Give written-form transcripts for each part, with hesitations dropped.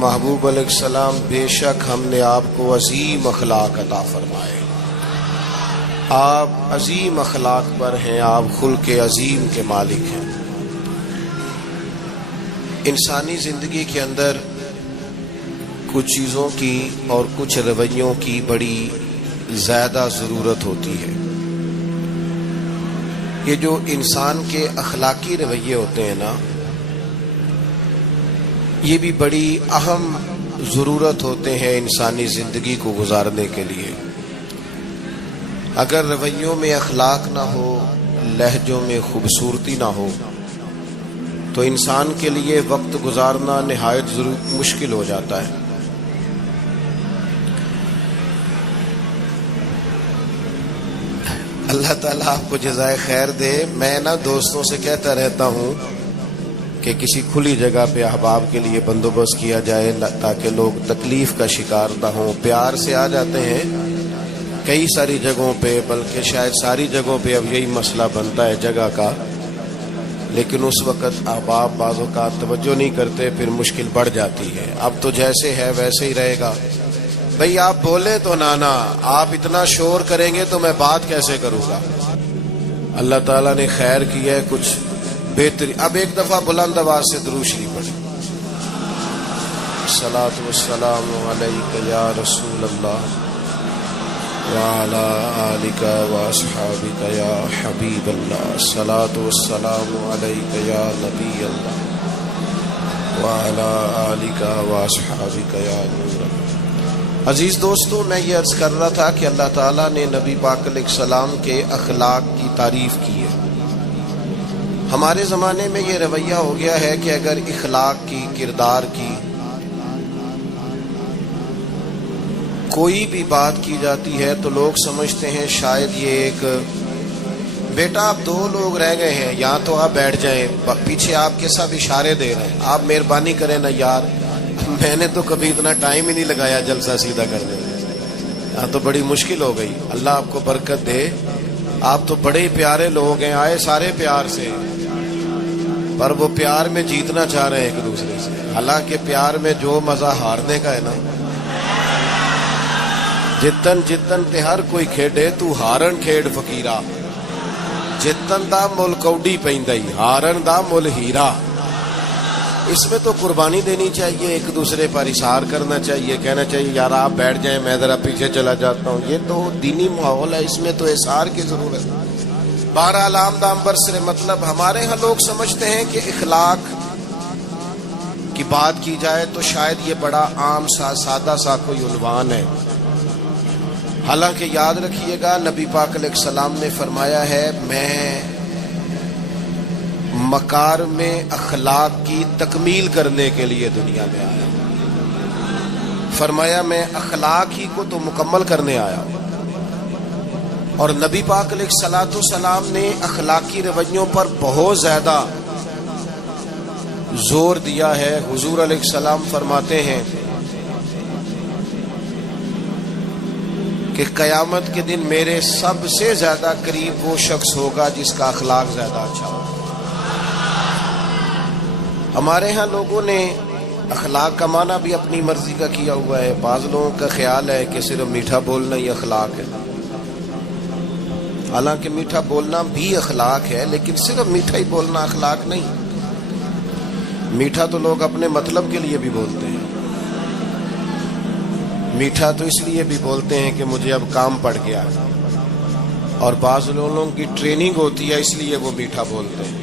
محبوب علیہ السلام بے شک ہم نے آپ کو عظیم اخلاق عطا فرمائے. آپ عظیم اخلاق پر ہیں، آپ خلق عظیم کے مالک ہیں. انسانی زندگی کے اندر کچھ چیزوں کی اور کچھ رویوں کی بڑی زیادہ ضرورت ہوتی ہے. یہ جو انسان کے اخلاقی رویے ہوتے ہیں نا، یہ بھی بڑی اہم ضرورت ہوتے ہیں انسانی زندگی کو گزارنے کے لیے. اگر رویوں میں اخلاق نہ ہو، لہجوں میں خوبصورتی نہ ہو، تو انسان کے لیے وقت گزارنا نہایت مشکل ہو جاتا ہے. اللہ تعالیٰ آپ کو جزائے خیر دے. میں دوستوں سے کہتا رہتا ہوں کہ کسی کھلی جگہ پہ احباب کے لیے بندوبست کیا جائے تاکہ لوگ تکلیف کا شکار نہ ہوں. پیار سے آ جاتے ہیں کئی ساری جگہوں پہ، بلکہ شاید ساری جگہوں پہ اب یہی مسئلہ بنتا ہے جگہ کا، لیکن اس وقت احباب بعض اوقات توجہ نہیں کرتے، پھر مشکل بڑھ جاتی ہے. اب تو جیسے ہے ویسے ہی رہے گا. بھئی آپ بولیں تو نانا، آپ اتنا شور کریں گے تو میں بات کیسے کروں گا. اللہ تعالیٰ نے خیر کیا ہے، کچھ بہتری. اب ایک دفعہ بلند آواز سے درود شریف پڑھیں. الصلاۃ والسلام علیک یا رسول اللہ وعلی آلک واصحابک یا حبیب اللہ. الصلاۃ والسلام علیک یا نبی اللہ وعلی آلک واصحابک یا نور اللہ. عزیز دوستو، میں یہ عرض کر رہا تھا کہ اللہ تعالیٰ نے نبی پاک علیہ السلام کے اخلاق کی تعریف کی ہے. ہمارے زمانے میں یہ رویہ ہو گیا ہے کہ اگر اخلاق کی، کردار کی کوئی بھی بات کی جاتی ہے تو لوگ سمجھتے ہیں شاید یہ ایک بیٹا آپ دو لوگ رہ گئے ہیں، یا تو آپ بیٹھ جائیں، پیچھے آپ کے ساتھ اشارے دے رہے ہیں، آپ مہربانی کریں نا یار، میں نے تو کبھی اتنا ٹائم ہی نہیں لگایا جلسہ سیدھا کرنے میں. یہاں تو بڑی مشکل ہو گئی. اللہ آپ کو برکت دے. آپ تو بڑے پیارے لوگ ہیں، آئے سارے پیار سے، پر وہ پیار میں جیتنا چاہ رہے ہیں ایک دوسرے سے. حالانکہ پیار میں جو مزہ ہارنے کا ہے نا، جتن جتن تے ہر کوئی کھیڈے تو ہارن کھیڈ فقیرا، جتن دا مل کوڈی پیندائی ہارن دا مل ہیرا. اس میں تو قربانی دینی چاہیے، ایک دوسرے پر اظہار کرنا چاہیے، کہنا چاہیے یار آپ بیٹھ جائیں، میں ذرا پیچھے چلا جاتا ہوں. یہ تو دینی ماحول ہے، اس میں تو اظہار کی ضرورت ہے. بہرحال آمدام برسر مطلب ہمارے ہاں لوگ سمجھتے ہیں کہ اخلاق کی بات کی جائے تو شاید یہ بڑا عام سا سادہ سا کوئی عنوان ہے. حالانکہ یاد رکھیے گا نبی پاک علیہ السلام نے فرمایا ہے میں مکارم اخلاق کی تکمیل کرنے کے لیے دنیا میں آیا. فرمایا میں اخلاق ہی کو تو مکمل کرنے آیا. اور نبی پاک علیہ السلام نے اخلاقی رویوں پر بہت زیادہ زور دیا ہے. حضور علیہ السلام فرماتے ہیں کہ قیامت کے دن میرے سب سے زیادہ قریب وہ شخص ہوگا جس کا اخلاق زیادہ اچھا ہوگا. ہمارے ہاں لوگوں نے اخلاق کا معنی بھی اپنی مرضی کا کیا ہوا ہے. بعض لوگوں کا خیال ہے کہ صرف میٹھا بولنا ہی اخلاق ہے. حالانکہ میٹھا بولنا بھی اخلاق ہے، لیکن صرف میٹھا ہی بولنا اخلاق نہیں. میٹھا تو لوگ اپنے مطلب کے لیے بھی بولتے ہیں. میٹھا تو اس لیے بھی بولتے ہیں کہ مجھے اب کام پڑ گیا، اور بعض لوگوں کی ٹریننگ ہوتی ہے اس لیے وہ میٹھا بولتے ہیں.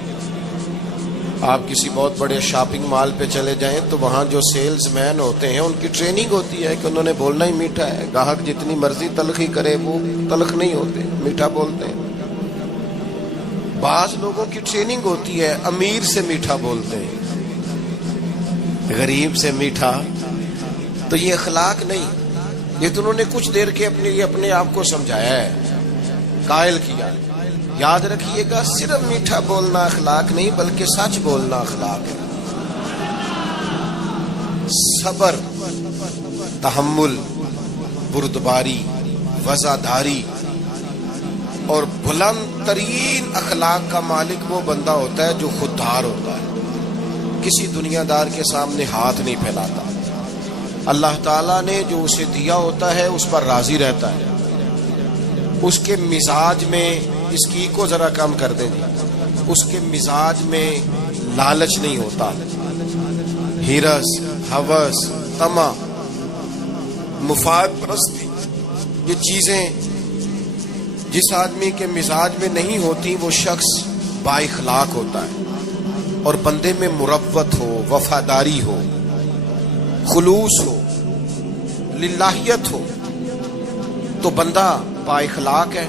آپ کسی بہت بڑے شاپنگ مال پہ چلے جائیں تو وہاں جو سیلز مین ہوتے ہیں ان کی ٹریننگ ہوتی ہے کہ انہوں نے بولنا ہی میٹھا ہے. گاہک جتنی مرضی تلخی کرے وہ تلخ نہیں ہوتے، میٹھا بولتے ہیں. بعض لوگوں کی ٹریننگ ہوتی ہے امیر سے میٹھا بولتے ہیں، غریب سے میٹھا. تو یہ اخلاق نہیں، یہ تو انہوں نے کچھ دیر کے اپنے آپ کو سمجھایا ہے، قائل کیا. یاد رکھیے گا صرف میٹھا بولنا اخلاق نہیں بلکہ سچ بولنا اخلاق ہے. صبر، تحمل، بردباری، وفاداری اور بلند ترین اخلاق کا مالک وہ بندہ ہوتا ہے جو خوددار ہوتا ہے، کسی دنیا دار کے سامنے ہاتھ نہیں پھیلاتا. اللہ تعالیٰ نے جو اسے دیا ہوتا ہے اس پر راضی رہتا ہے. اس کے مزاج میں اس کی کو ذرا کم کر دیں جی. اس کے مزاج میں لالچ نہیں ہوتا. ہرس، ہوس، طمع، مفاد پرستی، یہ چیزیں جس آدمی کے مزاج میں نہیں ہوتی وہ شخص با اخلاق ہوتا ہے. اور بندے میں مروت ہو، وفاداری ہو، خلوص ہو، للہیت ہو تو بندہ با اخلاق ہے.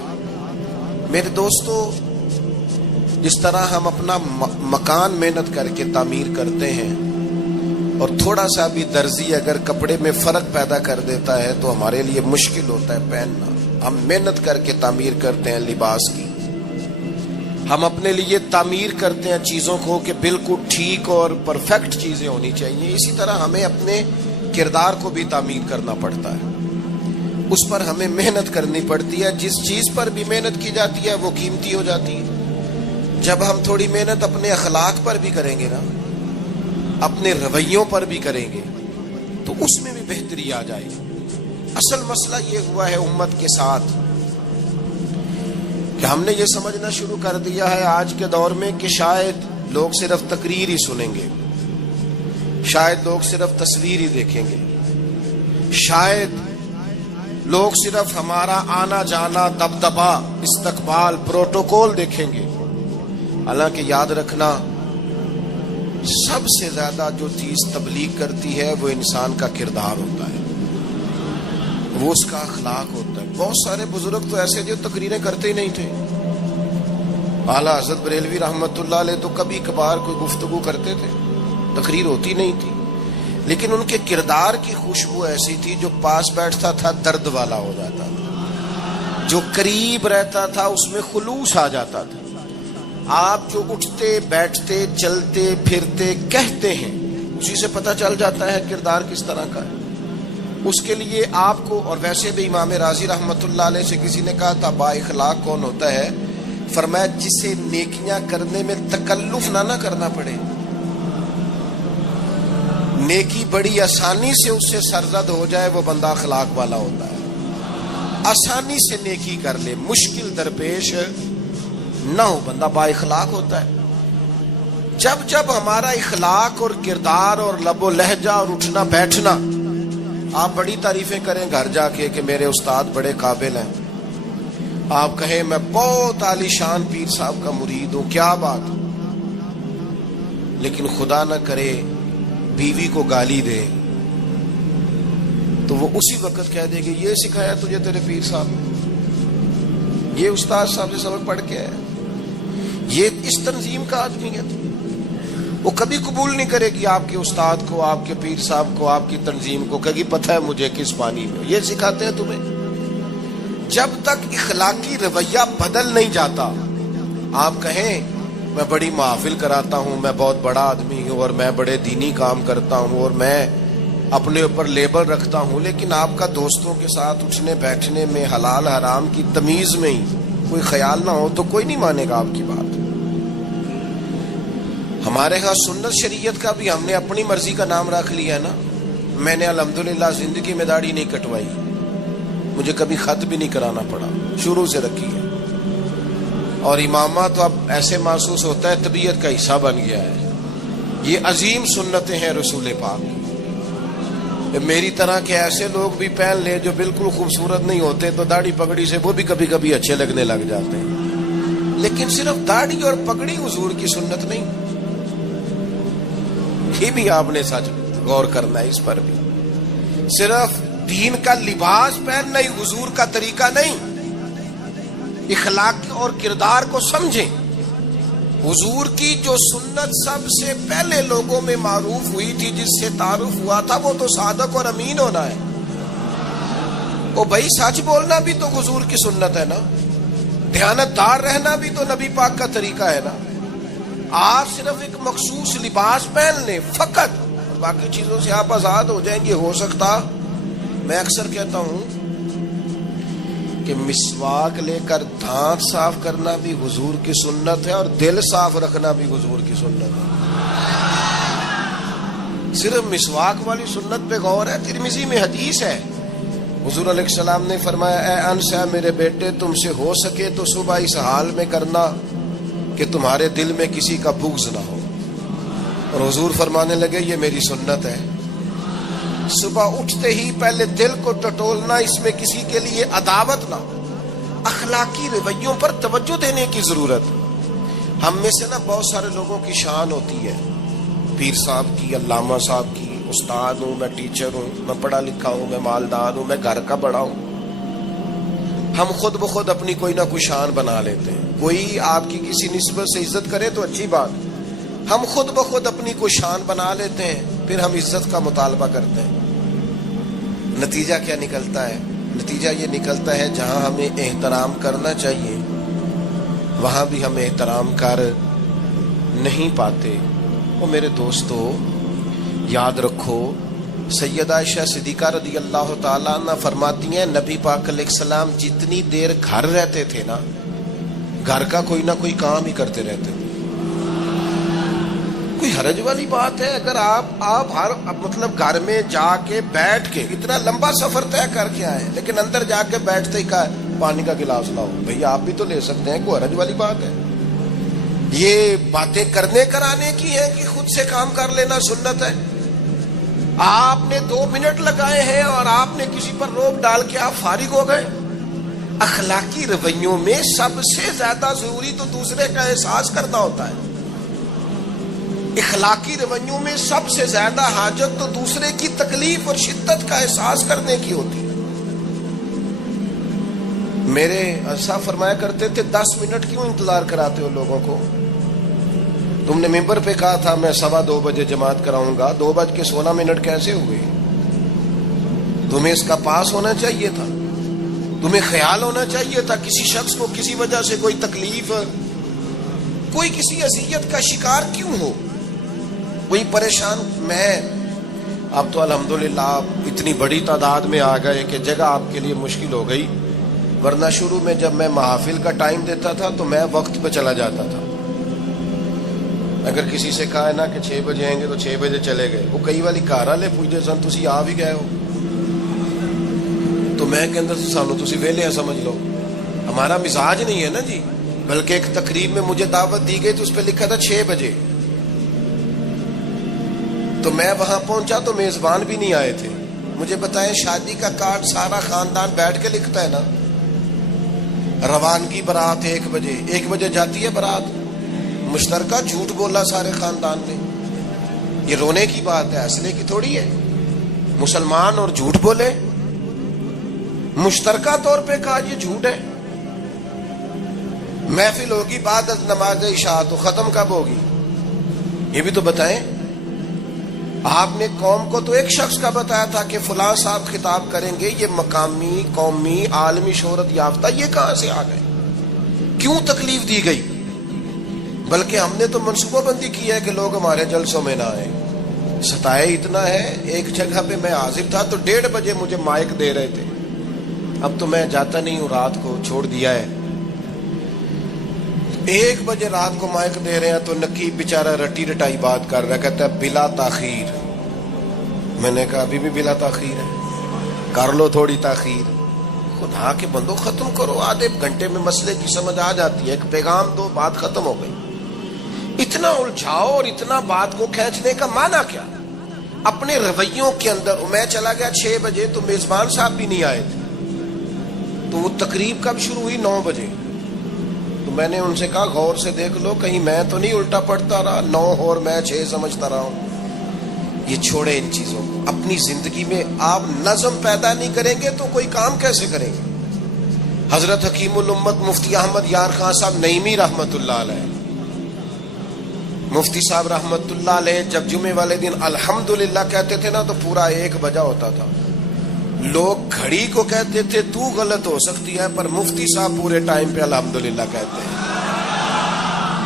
میرے دوستو، جس طرح ہم اپنا مکان محنت کر کے تعمیر کرتے ہیں اور تھوڑا سا بھی درزی اگر کپڑے میں فرق پیدا کر دیتا ہے تو ہمارے لیے مشکل ہوتا ہے پہننا. ہم محنت کر کے تعمیر کرتے ہیں لباس کی. ہم اپنے لیے تعمیر کرتے ہیں چیزوں کو کہ بالکل ٹھیک اور پرفیکٹ چیزیں ہونی چاہیے. اسی طرح ہمیں اپنے کردار کو بھی تعمیر کرنا پڑتا ہے. اس پر ہمیں محنت کرنی پڑتی ہے. جس چیز پر بھی محنت کی جاتی ہے وہ قیمتی ہو جاتی ہے. جب ہم تھوڑی محنت اپنے اخلاق پر بھی کریں گے نا، اپنے رویوں پر بھی کریں گے تو اس میں بھی بہتری آ جائے گی. اصل مسئلہ یہ ہوا ہے امت کے ساتھ کہ ہم نے یہ سمجھنا شروع کر دیا ہے آج کے دور میں کہ شاید لوگ صرف تقریر ہی سنیں گے، شاید لوگ صرف تصویر ہی دیکھیں گے، شاید لوگ صرف ہمارا آنا جانا، دبدبا، استقبال، پروٹوکول دیکھیں گے. حالانکہ یاد رکھنا، سب سے زیادہ جو چیز تبلیغ کرتی ہے وہ انسان کا کردار ہوتا ہے، وہ اس کا اخلاق ہوتا ہے. بہت سارے بزرگ تو ایسے جو تقریریں کرتے ہی نہیں تھے. اعلیٰ حضرت بریلوی رحمت اللہ علیہ تو کبھی کبھار کوئی گفتگو کرتے تھے، تقریر ہوتی نہیں تھی، لیکن ان کے کردار کی خوشبو ایسی تھی جو پاس بیٹھتا تھا درد والا ہو جاتا تھا، جو قریب رہتا تھا اس میں خلوص آ جاتا تھا. آپ جو اٹھتے بیٹھتے چلتے پھرتے کہتے ہیں اسی سے پتہ چل جاتا ہے کردار کس طرح کا ہے. اس کے لیے آپ کو، اور ویسے بھی امام راضی رحمت اللہ علیہ سے کسی نے کہا تھا با اخلاق کون ہوتا ہے؟ فرمایا جسے نیکیاں کرنے میں تکلف نہ کرنا پڑے. نیکی بڑی آسانی سے اس سے سرزد ہو جائے وہ بندہ اخلاق والا ہوتا ہے. آسانی سے نیکی کر لے، مشکل درپیش نہ ہو، بندہ با اخلاق ہوتا ہے. جب جب ہمارا اخلاق اور کردار اور لب و لہجہ اور اٹھنا بیٹھنا، آپ بڑی تعریفیں کریں گھر جا کے کہ میرے استاد بڑے قابل ہیں، آپ کہیں میں بہت عالی شان پیر صاحب کا مرید ہوں، کیا بات، لیکن خدا نہ کرے بیوی کو گالی دے تو وہ اسی وقت کہہ دے گی یہ سکھایا تجھے تیرے پیر صاحب نے، یہ استاد صاحب سے سبق پڑھ کے ہے، یہ اس تنظیم کا آدمی ہے. وہ کبھی قبول نہیں کرے گی آپ کے استاد کو، آپ کے پیر صاحب کو، آپ کی تنظیم کو، کہے گی پتہ ہے مجھے کس پانی میں یہ سکھاتے ہیں تمہیں. جب تک اخلاقی رویہ بدل نہیں جاتا، آپ کہیں میں بڑی محافل کراتا ہوں، میں بہت بڑا آدمی ہوں اور میں بڑے دینی کام کرتا ہوں اور میں اپنے اوپر لیبل رکھتا ہوں، لیکن آپ کا دوستوں کے ساتھ اٹھنے بیٹھنے میں حلال حرام کی تمیز میں ہی کوئی خیال نہ ہو تو کوئی نہیں مانے گا آپ کی بات. ہمارے ہاں سنت شریعت کا بھی ہم نے اپنی مرضی کا نام رکھ لیا ہے نا. میں نے الحمدللہ زندگی میں داڑھی نہیں کٹوائی، مجھے کبھی خط بھی نہیں کرانا پڑا، شروع سے رکھی ہے. اور امامہ تو اب ایسے محسوس ہوتا ہے طبیعت کا حصہ بن گیا ہے. یہ عظیم سنتیں ہیں رسول پاک. میری طرح کے ایسے لوگ بھی پہن لے جو بالکل خوبصورت نہیں ہوتے تو داڑھی پگڑی سے وہ بھی کبھی کبھی اچھے لگنے لگ جاتے ہیں، لیکن صرف داڑھی اور پگڑی حضور کی سنت نہیں. یہ بھی آپ نے سچ غور کرنا ہے اس پر بھی. صرف دین کا لباس پہننا ہی حضور کا طریقہ نہیں. اخلاق اور کردار کو سمجھیں. حضور کی جو سنت سب سے پہلے لوگوں میں معروف ہوئی تھی، جس سے تعارف ہوا تھا، وہ تو صادق اور امین ہونا ہے. وہ بھائی سچ بولنا بھی تو حضور کی سنت ہے نا. دیانتدار رہنا بھی تو نبی پاک کا طریقہ ہے نا. آپ صرف ایک مخصوص لباس پہن لیں فقط، اور باقی چیزوں سے آپ آزاد ہو جائیں گے. ہو سکتا، میں اکثر کہتا ہوں کہ مسواک لے کر دانت صاف کرنا بھی حضور کی سنت ہے اور دل صاف رکھنا بھی حضور کی سنت ہے. صرف مسواک والی سنت پہ غور ہے، ترمذی میں حدیث ہے، حضور علیہ السلام نے فرمایا اے انس ہے میرے بیٹے، تم سے ہو سکے تو صبح اس حال میں کرنا کہ تمہارے دل میں کسی کا بغض نہ ہو. اور حضور فرمانے لگے یہ میری سنت ہے. صبح اٹھتے ہی پہلے دل کو ٹٹولنا، اس میں کسی کے لیے عداوت نہ ہو. اخلاقی رویوں پر توجہ دینے کی ضرورت. ہم میں سے نا بہت سارے لوگوں کی شان ہوتی ہے، پیر صاحب کی، علامہ صاحب کی، استاد ہوں، میں ٹیچر ہوں، میں پڑھا لکھا ہوں، میں مالدار ہوں، میں گھر کا بڑا ہوں. ہم خود بخود اپنی کوئی نہ کوئی شان بنا لیتے ہیں. کوئی آپ کی کسی نسبت سے عزت کرے تو اچھی بات، ہم خود بخود اپنی کوئی شان بنا لیتے ہیں، پھر ہم عزت کا مطالبہ کرتے ہیں. نتیجہ کیا نکلتا ہے؟ نتیجہ یہ نکلتا ہے جہاں ہمیں احترام کرنا چاہیے وہاں بھی ہم احترام کر نہیں پاتے. وہ میرے دوستو یاد رکھو، سیدہ عائشہ صدیقہ رضی اللہ تعالیٰ عنہ فرماتی ہیں نبی پاک علیہ السلام جتنی دیر گھر رہتے تھے نا، گھر کا کوئی نہ کوئی کام ہی کرتے رہتے تھے. کوئی حرج والی بات ہے اگر آپ ہر مطلب گھر میں جا کے بیٹھ کے اتنا لمبا سفر طے کر کے آئے لیکن اندر جا کے بیٹھتے ہی کہا پانی کا گلاس لاؤ. بھئی آپ بھی تو لے سکتے ہیں، کوئی حرج والی بات ہے؟ یہ باتیں کرنے کرانے کی ہیں کہ خود سے کام کر لینا سنت ہے؟ آپ نے 2 منٹ لگائے ہیں اور آپ نے کسی پر روک ڈال کے آپ فارغ ہو گئے. اخلاقی رویوں میں سب سے زیادہ ضروری تو دوسرے کا احساس کرنا ہوتا ہے. اخلاقی رویوں میں سب سے زیادہ حاجت تو دوسرے کی تکلیف اور شدت کا احساس کرنے کی ہوتی ہے. میرے صاحب فرمایا کرتے تھے 10 منٹ کیوں انتظار کراتے ہو لوگوں کو؟ تم نے ممبر پہ کہا تھا میں 2:15 بجے جماعت کراؤں گا، 2:16 کیسے ہوئے؟ تمہیں اس کا پاس ہونا چاہیے تھا، تمہیں خیال ہونا چاہیے تھا کسی شخص کو کسی وجہ سے کوئی تکلیف، کوئی کسی اذیت کا شکار کیوں ہو، کوئی پریشان. میں اب تو الحمدللہ آپ اتنی بڑی تعداد میں آ گئے کہ جگہ آپ کے لیے مشکل ہو گئی، ورنہ شروع میں جب میں محافل کا ٹائم دیتا تھا تو میں وقت پہ چلا جاتا تھا. اگر کسی سے کہا ہے نا کہ 6 بجے آئیں گے تو 6 بجے چلے گئے. وہ کئی والی گھر والے پوچھتے سن تسی آ بھی گئے ہو تو میں کہ اندر سانو تسی ویلے ہیں سمجھ لو. ہمارا مزاج نہیں ہے نا جی. بلکہ ایک تقریب میں مجھے دعوت دی گئی تو اس پہ لکھا تھا 6 بجے، تو میں وہاں پہنچا تو میزبان بھی نہیں آئے تھے. مجھے بتائیں شادی کا کارڈ سارا خاندان بیٹھ کے لکھتا ہے نا، روانگی برات 1 بجے، 1 بجے جاتی ہے برات، مشترکہ جھوٹ بولا سارے خاندان نے. یہ رونے کی بات ہے، ہنسنے کی تھوڑی ہے. مسلمان اور جھوٹ بولے، مشترکہ طور پہ کہا یہ جھوٹ ہے. محفل ہوگی بعد از نماز عشاء تو ختم کب ہوگی یہ بھی تو بتائیں. آپ نے قوم کو تو ایک شخص کا بتایا تھا کہ فلاں صاحب خطاب کریں گے، یہ مقامی، قومی، عالمی شہرت یافتہ، یہ کہاں سے آ گئے؟ کیوں تکلیف دی گئی؟ بلکہ ہم نے تو منصوبہ بندی کی ہے کہ لوگ ہمارے جلسوں میں نہ آئیں. ستائے اتنا ہے، ایک جگہ پہ میں حاضر تھا تو 1:30 بجے مجھے مائک دے رہے تھے. اب تو میں جاتا نہیں ہوں، رات کو چھوڑ دیا ہے. 1 بجے رات کو مائک دے رہے ہیں تو نقیب بیچارہ رٹی رٹائی بات کر رہا ہے، کہتا ہے بلا تاخیر. میں نے کہا ابھی بھی بلا تاخیر ہے، کر لو تھوڑی تاخیر. خدا کے بندو ختم کرو، آدھے گھنٹے میں مسئلے کی سمجھ آ جاتی ہے. ایک پیغام دو، بات ختم ہو گئی. اتنا الجھاؤ اور اتنا بات کو کھینچنے کا معنی کیا؟ اپنے رویوں کے اندر. میں چلا گیا 6 بجے تو میزبان صاحب بھی نہیں آئے تھے، تو وہ تقریب کب شروع ہوئی؟ 9 بجے. تو میں نے ان سے کہا غور سے دیکھ لو کہیں میں تو نہیں الٹا پڑتا رہا، 9 اور میں 6 سمجھتا رہا ہوں. یہ چھوڑے ان چیزوں کو. اپنی زندگی میں آپ نظم پیدا نہیں کریں گے تو کوئی کام کیسے کریں گے؟ حضرت حکیم الامت مفتی احمد یار خان صاحب نعیمی رحمت اللہ علیہ، مفتی صاحب رحمت اللہ علیہ جب جمعے والے دن الحمدللہ کہتے تھے نا تو پورا 1 بجا ہوتا تھا. لوگ گھڑی کو کہتے تھے تو غلط ہو سکتی ہے، پر مفتی صاحب پورے ٹائم پہ الحمدللہ کہتے ہیں.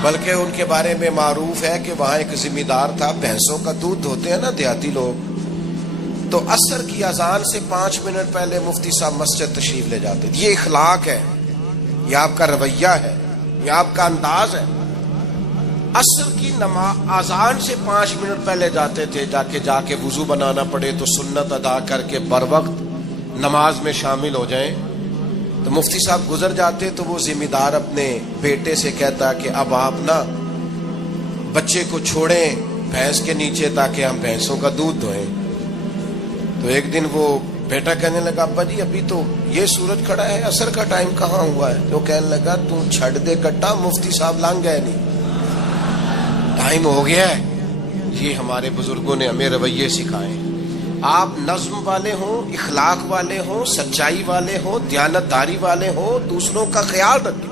بلکہ ان کے بارے میں معروف ہے کہ وہاں ایک ذمہ دار تھا، بھینسوں کا دودھ دھوتے ہیں نا دیہاتی لوگ، تو عصر کی اذان سے 5 منٹ پہلے مفتی صاحب مسجد تشریف لے جاتے. یہ اخلاق ہے، یہ آپ کا رویہ ہے، یہ آپ کا انداز ہے. عصر کی نماز اذان سے 5 منٹ پہلے جاتے تھے، جا کے وضو بنانا پڑے تو سنت ادا کر کے بر وقت نماز میں شامل ہو جائیں۔ تو مفتی صاحب گزر جاتے تو وہ ذمہ دار اپنے بیٹے سے کہتا کہ اب آپ نا بچے کو چھوڑیں بھینس کے نیچے تاکہ ہم بھینسوں کا دودھ دھوئیں۔ تو ایک دن وہ بیٹا کہنے لگا ابا جی ابھی تو یہ سورج کھڑا ہے، عصر کا ٹائم کہاں ہوا ہے؟ تو کہنے لگا تو چھڑ دے کٹا، مفتی صاحب لانگ گئے نہیں، ٹائم ہو گیا ہے۔ یہ ہمارے بزرگوں نے ہمیں رویے سکھائے۔ آپ نظم والے ہوں، اخلاق والے ہوں، سچائی والے ہوں، دیانتداری والے ہوں، دوسروں کا خیال رکھیں،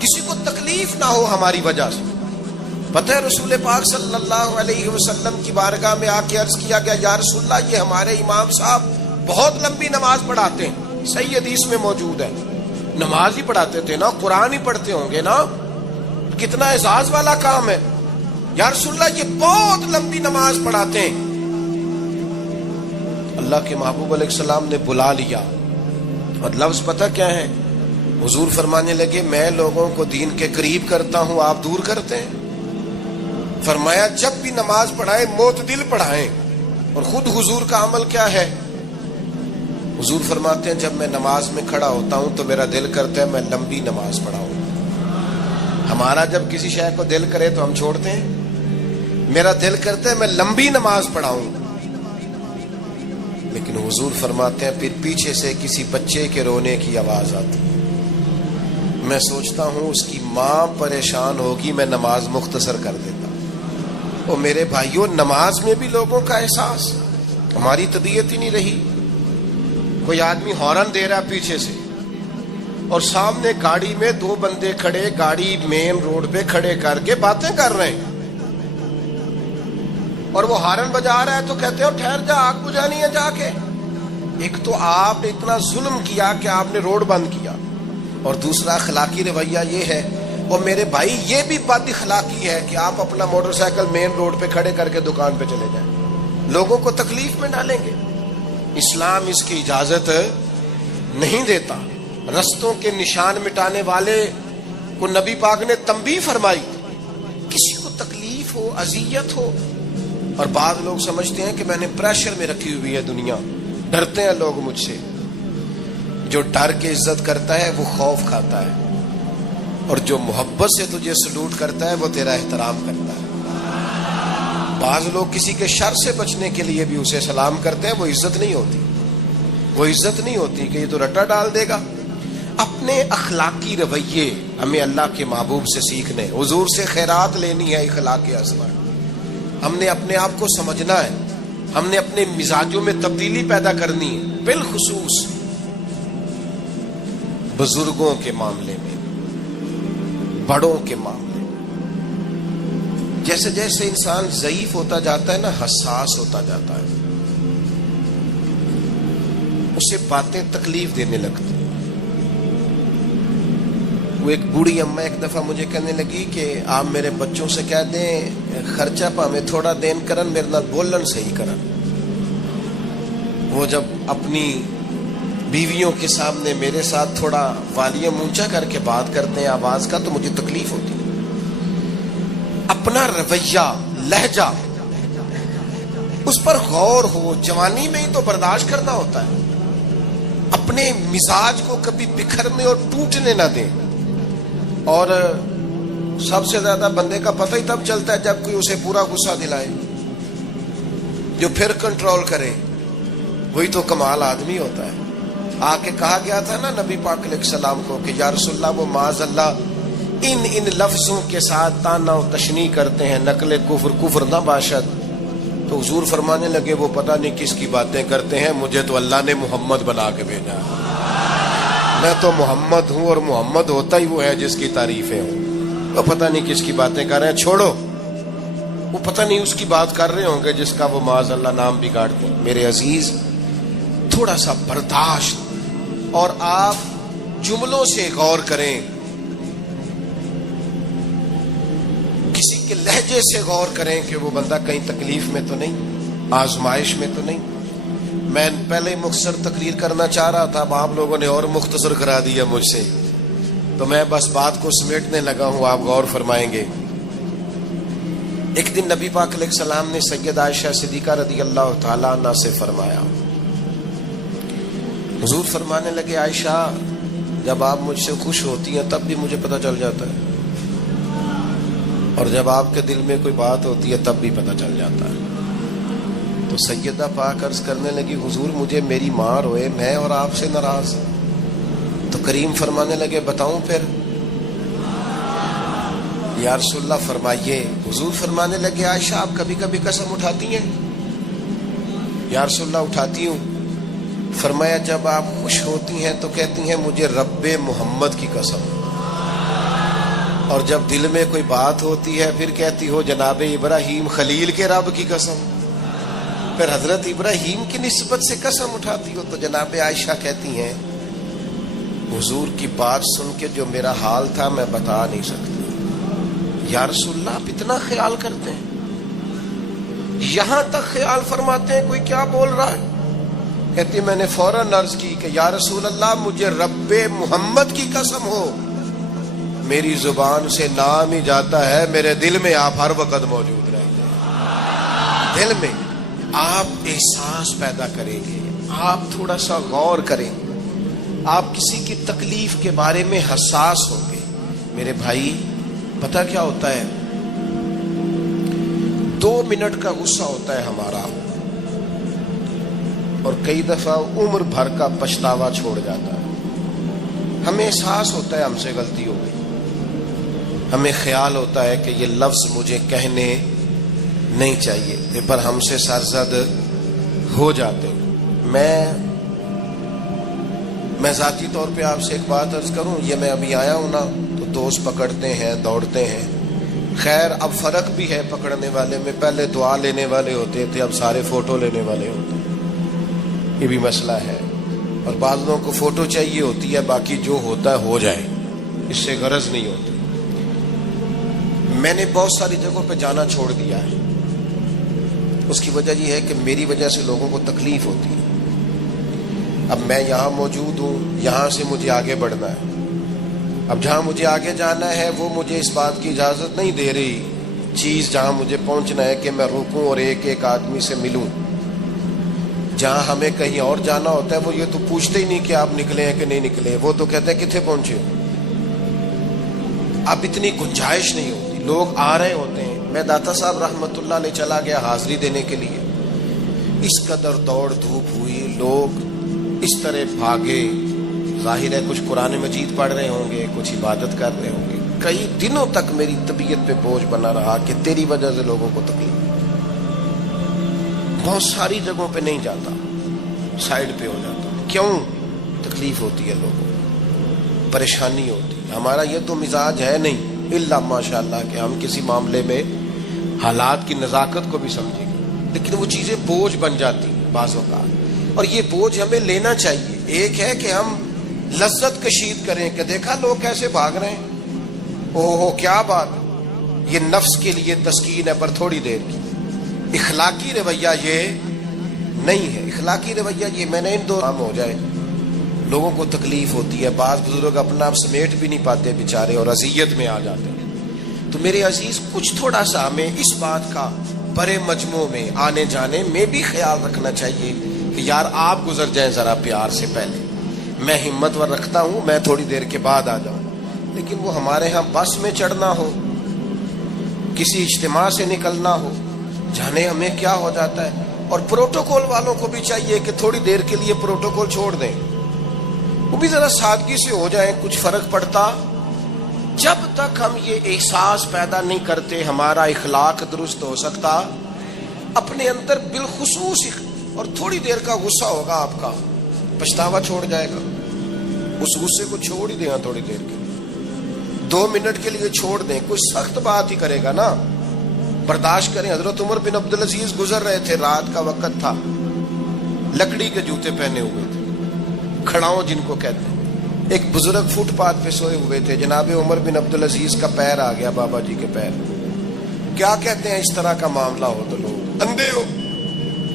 کسی کو تکلیف نہ ہو ہماری وجہ سے۔ پتہ ہے رسول پاک صلی اللہ علیہ وسلم کی بارگاہ میں آ کے عرض کیا گیا یا رسول اللہ یہ ہمارے امام صاحب بہت لمبی نماز پڑھاتے ہیں، صحیح حدیث میں موجود ہے، نماز ہی پڑھاتے تھے نا، قرآن ہی پڑھتے ہوں گے نا، کتنا اعزاز والا کام ہے۔ یا رسول اللہ یہ بہت لمبی نماز پڑھاتے ہیں۔ اللہ کے محبوب علیہ السلام نے بلا لیا اور لفظ پتہ کیا ہے؟ حضور فرمانے لگے میں لوگوں کو دین کے قریب کرتا ہوں، آپ دور کرتے ہیں۔ فرمایا جب بھی نماز پڑھائیں معتدل پڑھائیں۔ اور خود حضور کا عمل کیا ہے؟ حضور فرماتے ہیں جب میں نماز میں کھڑا ہوتا ہوں تو میرا دل کرتا ہے میں لمبی نماز پڑھاؤں۔ ہمارا جب کسی شے کو دل کرے تو ہم چھوڑتے ہیں، میرا دل کرتا ہے میں لمبی نماز پڑھاؤں۔ لیکن حضور فرماتے ہیں پھر پیچھے سے کسی بچے کے رونے کی آواز آتی، میں سوچتا ہوں اس کی ماں پریشان ہوگی، میں نماز مختصر کر دیتا۔ اور میرے بھائیوں نماز میں بھی لوگوں کا احساس، ہماری طبیعت ہی نہیں رہی۔ کوئی آدمی ہارن دے رہا پیچھے سے اور سامنے گاڑی میں 2 بندے کھڑے، گاڑی مین روڈ پہ کھڑے کر کے باتیں کر رہے ہیں، اور وہ ہارن بجا رہا ہے تو کہتے ہو ٹھہر جا، آگ بجھانی ہے جا کے۔ ایک تو آپ نے اتنا ظلم کیا کہ آپ نے روڈ بند کیا، اور دوسرا اخلاقی رویہ یہ ہے، اور میرے بھائی یہ بھی بد اخلاقی ہے کہ آپ اپنا موٹر سائیکل مین روڈ پہ کھڑے کر کے دکان پہ چلے جائیں، لوگوں کو تکلیف میں ڈالیں گے۔ اسلام اس کی اجازت نہیں دیتا۔ رستوں کے نشان مٹانے والے کو نبی پاک نے تنبیہ فرمائی، کسی کو تکلیف ہو، اذیت ہو۔ اور بعض لوگ سمجھتے ہیں کہ میں نے پریشر میں رکھی ہوئی ہے دنیا، ڈرتے ہیں لوگ مجھ سے۔ جو ڈر کے عزت کرتا ہے وہ خوف کھاتا ہے، اور جو محبت سے تجھے سلوٹ کرتا ہے وہ تیرا احترام کرتا ہے۔ بعض لوگ کسی کے شر سے بچنے کے لیے بھی اسے سلام کرتے ہیں، وہ عزت نہیں ہوتی، وہ عزت نہیں ہوتی کہ یہ تو رٹا ڈال دے گا۔ اپنے اخلاقی رویے ہمیں اللہ کے محبوب سے سیکھنے، حضور سے خیرات لینی ہے، اخلاق اصغر۔ ہم نے اپنے آپ کو سمجھنا ہے، ہم نے اپنے مزاجوں میں تبدیلی پیدا کرنی ہے، بالخصوص بزرگوں کے معاملے میں، بڑوں کے معاملے میں۔ جیسے جیسے انسان ضعیف ہوتا جاتا ہے نا، حساس ہوتا جاتا ہے، اسے باتیں تکلیف دینے لگتی۔ وہ ایک بوڑھی اماں ایک دفعہ مجھے کہنے لگی کہ آپ میرے بچوں سے کہہ دیں خرچہ پا میں تھوڑا دین کرن، میرے نال بولن صحیح کرن۔ وہ جب اپنی بیویوں کے سامنے میرے ساتھ تھوڑا والیوم اونچا کر کے بات کرتے ہیں آواز کا تو مجھے تکلیف ہوتی ہے۔ اپنا رویہ، لہجہ، اس پر غور ہو، جوانی میں ہی تو برداشت کرنا ہوتا ہے۔ اپنے مزاج کو کبھی بکھرنے اور ٹوٹنے نہ دیں۔ اور سب سے زیادہ بندے کا پتہ ہی تب چلتا ہے جب کوئی اسے پورا غصہ دلائے، جو پھر کنٹرول کرے، وہی تو کمال آدمی ہوتا ہے۔ آ کے کہا گیا تھا نا نبی پاک علیہ السلام کو کہ یا رسول اللہ وہ معاذ اللہ ان لفظوں کے ساتھ تانا و تشنیع کرتے ہیں، نقل کفر نہ باشد۔ تو حضور فرمانے لگے وہ پتہ نہیں کس کی باتیں کرتے ہیں، مجھے تو اللہ نے محمد بنا کے بھیجا، میں تو محمد ہوں، اور محمد ہوتا ہی وہ ہے جس کی تعریفیں ہوں۔ وہ پتہ نہیں کس کی باتیں کر رہے ہیں، چھوڑو، وہ پتہ نہیں اس کی بات کر رہے ہوں گے جس کا وہ معاذ اللہ نام بگاڑتے ہیں۔ میرے عزیز تھوڑا سا برداشت، اور آپ جملوں سے غور کریں، کسی کے لہجے سے غور کریں کہ وہ بندہ کہیں تکلیف میں تو نہیں، آزمائش میں تو نہیں۔ میں پہلے مختصر تقریر کرنا چاہ رہا تھا، اب آپ لوگوں نے اور مختصر کرا دیا مجھ سے، تو میں بس بات کو سمیٹنے لگا ہوں، آپ غور فرمائیں گے۔ ایک دن نبی پاک علیہ السلام نے سید عائشہ صدیقہ رضی اللہ تعالیٰ عنہ سے فرمایا، حضور فرمانے لگے عائشہ جب آپ مجھ سے خوش ہوتی ہیں تب بھی مجھے پتہ چل جاتا ہے، اور جب آپ کے دل میں کوئی بات ہوتی ہے تب بھی پتہ چل جاتا ہے۔ تو سیدہ پاک عرض کرنے لگی حضور مجھے میری ماں روئے میں اور آپ سے ناراض، تو کریم فرمانے لگے بتاؤں پھر؟ یا رسول اللہ فرمائیے۔ حضور فرمانے لگے عائشہ آپ کبھی کبھی قسم اٹھاتی ہیں؟ یا رسول اللہ اٹھاتی ہوں۔ فرمایا جب آپ خوش ہوتی ہیں تو کہتی ہیں مجھے رب محمد کی قسم، اور جب دل میں کوئی بات ہوتی ہے پھر کہتی ہو جناب ابراہیم خلیل کے رب کی قسم، پھر حضرت ابراہیم کی نسبت سے قسم اٹھاتی ہو۔ تو جناب عائشہ کہتی ہیں حضور کی بات سن کے جو میرا حال تھا میں بتا نہیں سکتی۔ یا رسول اللہ آپ اتنا خیال کرتے ہیں، یہاں تک خیال فرماتے ہیں کوئی کیا بول رہا ہے؟ کہتی میں نے فوراً عرض کی کہ یا رسول اللہ مجھے رب محمد کی قسم ہو، میری زبان سے نام ہی جاتا ہے میرے دل میں آپ ہر وقت موجود رہتے ہیں۔ دل میں آپ احساس پیدا کریں گے، آپ تھوڑا سا غور کریں، آپ کسی کی تکلیف کے بارے میں حساس ہوں گے۔ میرے بھائی پتہ کیا ہوتا ہے، 2 منٹ کا غصہ ہوتا ہے ہمارا، اور کئی دفعہ عمر بھر کا پچھتاوا چھوڑ جاتا ہے۔ ہمیں احساس ہوتا ہے ہم سے غلطی ہو گئی، ہمیں خیال ہوتا ہے کہ یہ لفظ مجھے کہنے نہیں چاہیے تھے، پر ہم سے سرزد ہو جاتے ہیں۔ میں ذاتی طور پہ آپ سے ایک بات عرض کروں، یہ میں ابھی آیا ہوں نا تو دوست پکڑتے ہیں دوڑتے ہیں، خیر اب فرق بھی ہے پکڑنے والے میں، پہلے دعا لینے والے ہوتے تھے اب سارے فوٹو لینے والے ہوتے ہیں، یہ بھی مسئلہ ہے۔ اور بعض لوگوں کو فوٹو چاہیے ہوتی ہے، باقی جو ہوتا ہے ہو جائے، اس سے غرض نہیں ہوتی۔ میں نے بہت ساری جگہوں پہ جانا چھوڑ دیا ہے، اس کی وجہ یہ ہے کہ میری وجہ سے لوگوں کو تکلیف ہوتی ہے۔ اب میں یہاں موجود ہوں، یہاں سے مجھے آگے بڑھنا ہے، اب جہاں مجھے آگے جانا ہے وہ مجھے اس بات کی اجازت نہیں دے رہی چیز جہاں مجھے پہنچنا ہے کہ میں رکوں اور ایک ایک آدمی سے ملوں۔ جہاں ہمیں کہیں اور جانا ہوتا ہے وہ یہ تو پوچھتے ہی نہیں کہ آپ نکلے ہیں کہ نہیں نکلے، وہ تو کہتے ہیں کتنے پہنچے ہو۔ اب اتنی گنجائش نہیں ہوتی، لوگ آ رہے ہوتے ہیں۔ میں داتا صاحب رحمت اللہ علیہ چلا گیا حاضری دینے کے لیے، اس قدر دوڑ دھوپ ہوئی، لوگ اس طرح بھاگے، ظاہر ہے کچھ قرآن مجید پڑھ رہے ہوں گے، کچھ عبادت کر رہے ہوں گے۔ کئی دنوں تک میری طبیعت پہ بوجھ بنا رہا کہ تیری وجہ سے لوگوں کو تکلیف۔ بہت ساری جگہوں پہ نہیں جاتا، سائڈ پہ ہو جاتا۔ کیوں؟ تکلیف ہوتی ہے، لوگوں کو پریشانی ہوتی ہے۔ ہمارا یہ تو مزاج ہے نہیں الا ماشاء اللہ کہ ہم کسی معاملے میں حالات کی نزاکت کو بھی سمجھیں گے، لیکن وہ چیزیں بوجھ بن جاتی ہیں بعض اوقات، اور یہ بوجھ ہمیں لینا چاہیے۔ ایک ہے کہ ہم لذت کشید کریں کہ دیکھا لوگ کیسے بھاگ رہے ہیں، اوہ کیا بات، یہ نفس کے لیے تسکین ہے پر تھوڑی دیر کی۔ اخلاقی رویہ یہ نہیں ہے، اخلاقی رویہ یہ میں نے ان دو کام ہو جائے، لوگوں کو تکلیف ہوتی ہے، بعض بزرگ اپنا آپ سمیٹ بھی نہیں پاتے بیچارے اور اذیت میں آ جاتے ہیں۔ تو میرے عزیز کچھ تھوڑا سا ہمیں اس بات کا بڑے مجموع میں آنے جانے میں بھی خیال رکھنا چاہیے کہ یار آپ گزر جائیں ذرا پیار سے پہلے، میں ہمت ور رکھتا ہوں میں تھوڑی دیر کے بعد آ جاؤں، لیکن وہ ہمارے ہاں بس میں چڑھنا ہو، کسی اجتماع سے نکلنا ہو، جانے ہمیں کیا ہو جاتا ہے۔ اور پروٹوکول والوں کو بھی چاہیے کہ تھوڑی دیر کے لیے پروٹوکول چھوڑ دیں، وہ بھی ذرا سادگی سے ہو جائیں، کچھ فرق پڑتا۔ جب تک ہم یہ احساس پیدا نہیں کرتے ہمارا اخلاق درست ہو سکتا، اپنے اندر بالخصوص اور تھوڑی دیر کا غصہ ہوگا آپ کا، پچھتاوا چھوڑ جائے گا، اس غصے کو چھوڑ ہی دیں تھوڑی دیر کے 2 منٹ کے لیے چھوڑ دیں، کچھ سخت بات ہی کرے گا نا، برداشت کریں۔ حضرت عمر بن عبدالعزیز گزر رہے تھے، رات کا وقت تھا، لکڑی کے جوتے پہنے ہوئے تھے، کھڑاؤں جن کو کہتے ہیں۔ ایک بزرگ فٹ پاتھ پہ سوئے ہوئے تھے، جناب عمر بن عبدالعزیز کا پیر آ گیا بابا جی کے پیر۔ کیا کہتے ہیں اس طرح کا معاملہ ہو تو لوگ اندھے ہو،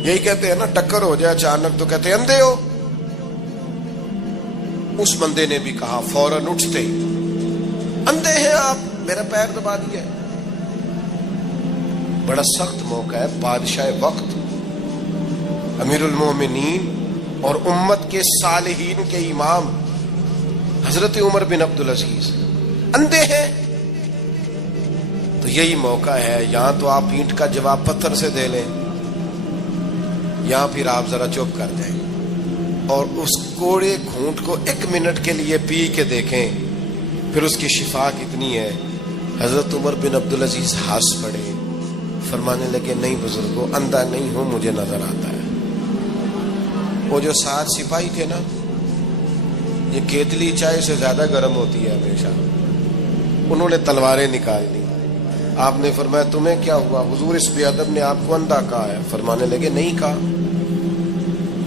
یہی کہتے ہیں نا، ٹکر ہو جائے اچانک تو کہتے ہیں اندھے ہو۔ اس بندے نے بھی کہا فوراً اٹھتے ہی، اندھے ہیں آپ، میرا پیر دبا دیا ہے۔ بڑا سخت موقع ہے. بادشاہ وقت امیر المومنین اور امت کے صالحین کے امام حضرت عمر بن عبدالعزیز اندھے ہیں. تو یہی موقع ہے. یہاں تو آپ اینٹ کا جواب پتھر سے دے لیں, یہاں پھر آپ ذرا چپ کر جائیں اور اس کوڑے گھونٹ کو 1 منٹ کے لیے پی کے دیکھیں, پھر اس کی شفا کتنی ہے. حضرت عمر بن عبدالعزیز ہنس پڑے, فرمانے لگے نہیں بزرگوں, اندھا نہیں ہوں, مجھے نظر آتا ہے. وہ جو 7 سپاہی تھے نا, یہ کیتلی چائے سے زیادہ گرم ہوتی ہے ہمیشہ, انہوں نے تلواریں نکال لی. آپ نے فرمایا تمہیں کیا ہوا؟ حضور اس بے ادب نے آپ کو اندھا کہا ہے. فرمانے لگے نہیں کہا.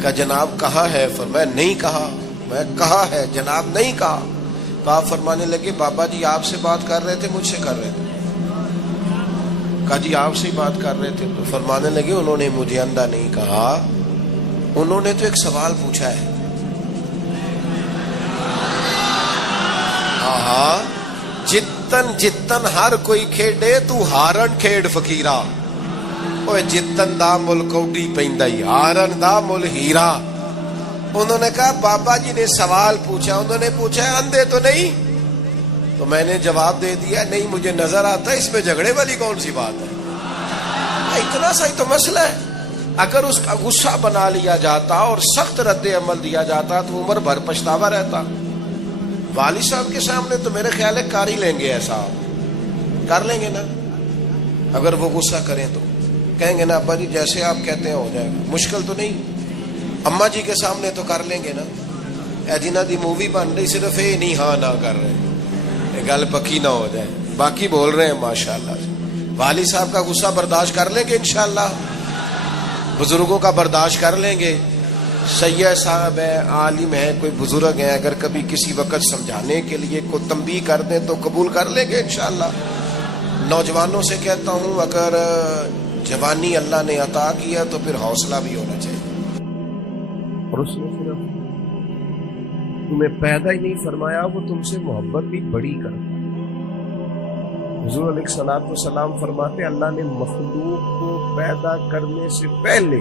کہا جناب کہا ہے؟ فرمایا نہیں کہا. میں کہا ہے جناب نہیں کہا. تو آپ فرمانے لگے بابا جی آپ سے بات کر رہے تھے مجھ سے کر رہے تھے؟ کہا جی آپ سے ہی بات کر رہے تھے. تو فرمانے لگے انہوں نے مجھے اندھا نہیں کہا, انہوں نے تو ایک سوال پوچھا ہے. ہاں جتن جتن ہر کوئی کھیڈے تو ہارن کھیڈ فقیرا. اوے جتن دا مل کوڈی پیندا ہی, ہارن دا مل ہیرا. انہوں نے کہا بابا جی نے سوال پوچھا, انہوں نے پوچھا ہے اندھے تو نہیں؟ تو میں نے جواب دے دیا نہیں مجھے نظر آتا ہے. اس میں جھگڑے والی کون سی بات ہے؟ اتنا سا ہی تو مسئلہ ہے. اگر اس کا غصہ بنا لیا جاتا اور سخت رد عمل دیا جاتا تو عمر بھر پچھتاوا رہتا. والد صاحب کے سامنے تو میرے خیال ہے کر ہی لیں گے, ایسا کر لیں گے نا. اگر وہ غصہ کریں تو کہیں گے نا ابا جی جیسے آپ کہتے ہیں ہو جائے گا, مشکل تو نہیں. اما جی کے سامنے تو کر لیں گے نا. اے جنہ دی مووی بن رہی صرف یہ نہیں ہاں نہ کر رہے, یہ گل پکی نہ ہو جائے, باقی بول رہے ہیں ماشاءاللہ. والد صاحب کا غصہ برداشت کر لیں گے انشاءاللہ, بزرگوں کا برداشت کر لیں گے. سید صاحب ہے, عالم ہے, کوئی بزرگ ہیں, اگر کبھی کسی وقت سمجھانے کے لیے کوئی تنبیہ کر دیں تو قبول کر لیں گے انشاءاللہ. نوجوانوں سے کہتا ہوں اگر جوانی اللہ نے عطا کیا تو پھر حوصلہ بھی ہونا چاہیے. اور اس نے صرف تمہیں پیدا ہی نہیں فرمایا, وہ تم سے محبت بھی بڑی کرتا. حضور علیہ الصلوۃ والسلام فرماتے اللہ نے مخلوق کو پیدا کرنے سے پہلے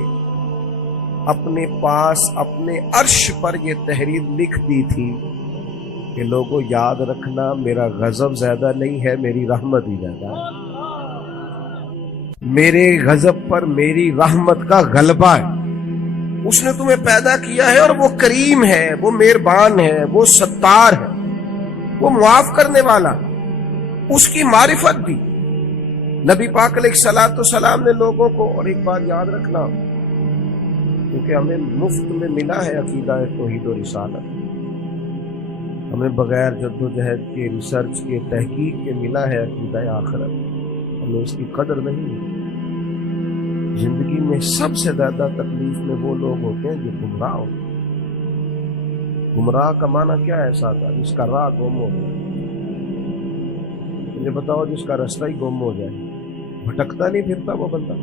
اپنے پاس اپنے عرش پر یہ تحریر لکھ دی تھی کہ لوگوں یاد رکھنا میرا غضب زیادہ نہیں ہے, میری رحمت ہی زیادہ ہے. میرے غضب پر میری رحمت کا غلبہ ہے. اس نے تمہیں پیدا کیا ہے اور وہ کریم ہے, وہ مہربان ہے, وہ ستار ہے, وہ معاف کرنے والا. اس کی معرفت بھی نبی پاک علیہ الصلوۃ والسلام نے لوگوں کو. اور ایک بات یاد رکھنا, کیونکہ ہمیں مفت میں ملا ہے عقیدہ توحید و رسالت, ہمیں بغیر جدوجہد کے, ریسرچ کے, تحقیق کے ملا ہے عقیدہ آخرت. ہمیں اس کی قدر نہیں ہے. زندگی میں سب سے زیادہ تکلیف میں وہ لوگ ہوتے ہیں جو گمراہ ہوتے ہیں. گمراہ کا معنی کیا ہے سادہ؟ جس کا راہ گم ہو جائے. مجھے بتاؤ جس کا رستہ ہی گم ہو جائے, بھٹکتا نہیں پھرتا وہ بندہ.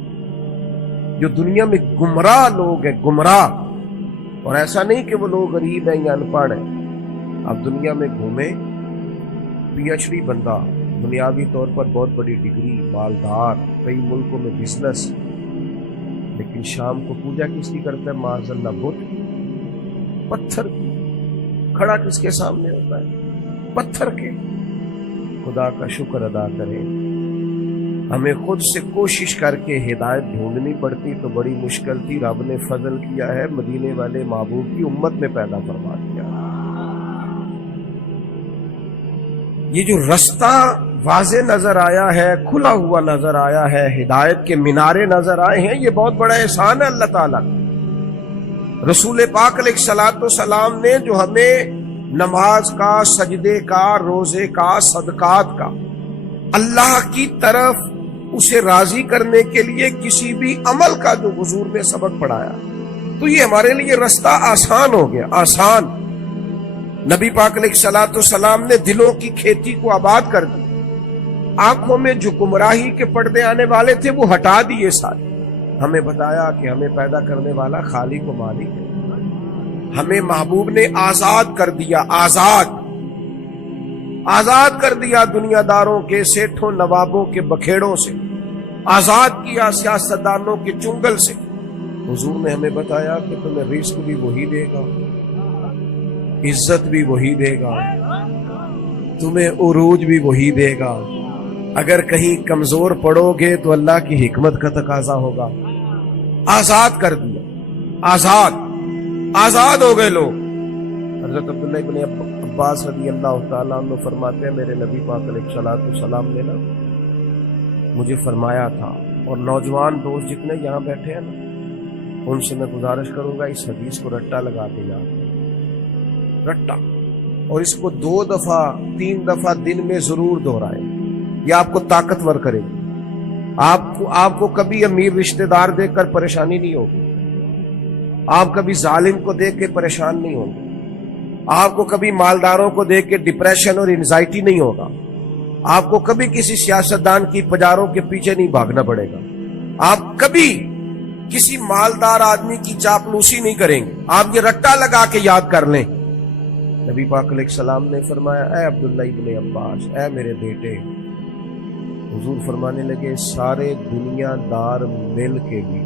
جو دنیا میں گمراہ لوگ ہیں, گمراہ, اور ایسا نہیں کہ وہ لوگ غریب ہیں یا ان پڑھ ہیں. اب دنیا میں گھومیں, پی ایچ ڈی بندہ, بنیادی طور پر بہت بڑی ڈگری, مالدار, کئی ملکوں میں بزنس, لیکن شام کو پوجا کس کی کرتا ہے؟ معاذ اللہ بت کی, پتھر کی. کھڑا کس کے سامنے ہوتا ہے؟ پتھر کے. خدا کا شکر ادا کریں. ہمیں خود سے کوشش کر کے ہدایت ڈھونڈنی پڑتی تو بڑی مشکل تھی. رب نے فضل کیا ہے, مدینے والے محبوب کی امت میں پیدا فرما دیا. یہ جو رستہ واضح نظر آیا ہے, کھلا ہوا نظر آیا ہے, ہدایت کے مینارے نظر آئے ہیں, یہ بہت بڑا احسان ہے اللہ تعالیٰ. رسول پاک علیہ الصلوۃ والسلام نے جو ہمیں نماز کا, سجدے کا, روزے کا, صدقات کا, اللہ کی طرف اسے راضی کرنے کے لیے کسی بھی عمل کا جو حضور نے سبق پڑھایا, تو یہ ہمارے لیے رستہ آسان ہو گیا. آسان. نبی پاک علیہ الصلوۃ والسلام نے دلوں کی کھیتی کو آباد کر دی. آنکھوں میں جو گمراہی کے پردے آنے والے تھے وہ ہٹا دیے سارے. ہمیں بتایا کہ ہمیں پیدا کرنے والا خالق و مالک ہے. ہمیں محبوب نے آزاد کر دیا, آزاد کر دیا دنیا داروں کے, سیٹھوں نوابوں کے بکھیڑوں سے. آزاد کیا سیاستدانوں کے چنگل سے. حضور نے ہمیں بتایا کہ تمہیں رزق بھی وہی دے گا، عزت بھی وہی دے گا، تمہیں عروج بھی وہی دے گا. اگر کہیں کمزور پڑو گے تو اللہ کی حکمت کا تقاضا ہوگا. آزاد کر دیا، آزاد ہو گئے لوگ. حضرت عبداللہ ابن عباس رضی اللہ تعالیٰ عنہ فرماتے ہیں میرے نبی پاک علیہ الصلوۃ والسلام نے نا مجھے فرمایا تھا، اور نوجوان دوست جتنے یہاں بیٹھے ہیں نا ان سے میں گزارش کروں گا اس حدیث کو رٹا لگا کے یاد کریں، رٹا، اور اس کو 2 دفعہ 3 دفعہ دن میں ضرور دہرائیں. یہ آپ کو طاقتور کرے گی. آپ کو کبھی امیر رشتہ دار دیکھ کر پریشانی نہیں ہوگی، آپ کبھی ظالم کو دیکھ کے پریشان نہیں ہوں گے، آپ کو کبھی مالداروں کو دیکھ کے ڈپریشن اور انزائٹی نہیں ہوگا، آپ کو کبھی کسی سیاستدان کی پجاروں کے پیچھے نہیں بھاگنا پڑے گا، آپ کبھی کسی مالدار آدمی کی چاپلوسی نہیں کریں گے. آپ یہ رٹا لگا کے یاد کر لیں. نبی پاک علیہ السلام نے فرمایا اے عبداللہ ابن عباس، اے میرے بیٹے، حضور فرمانے لگے سارے دنیا دار مل کے بھی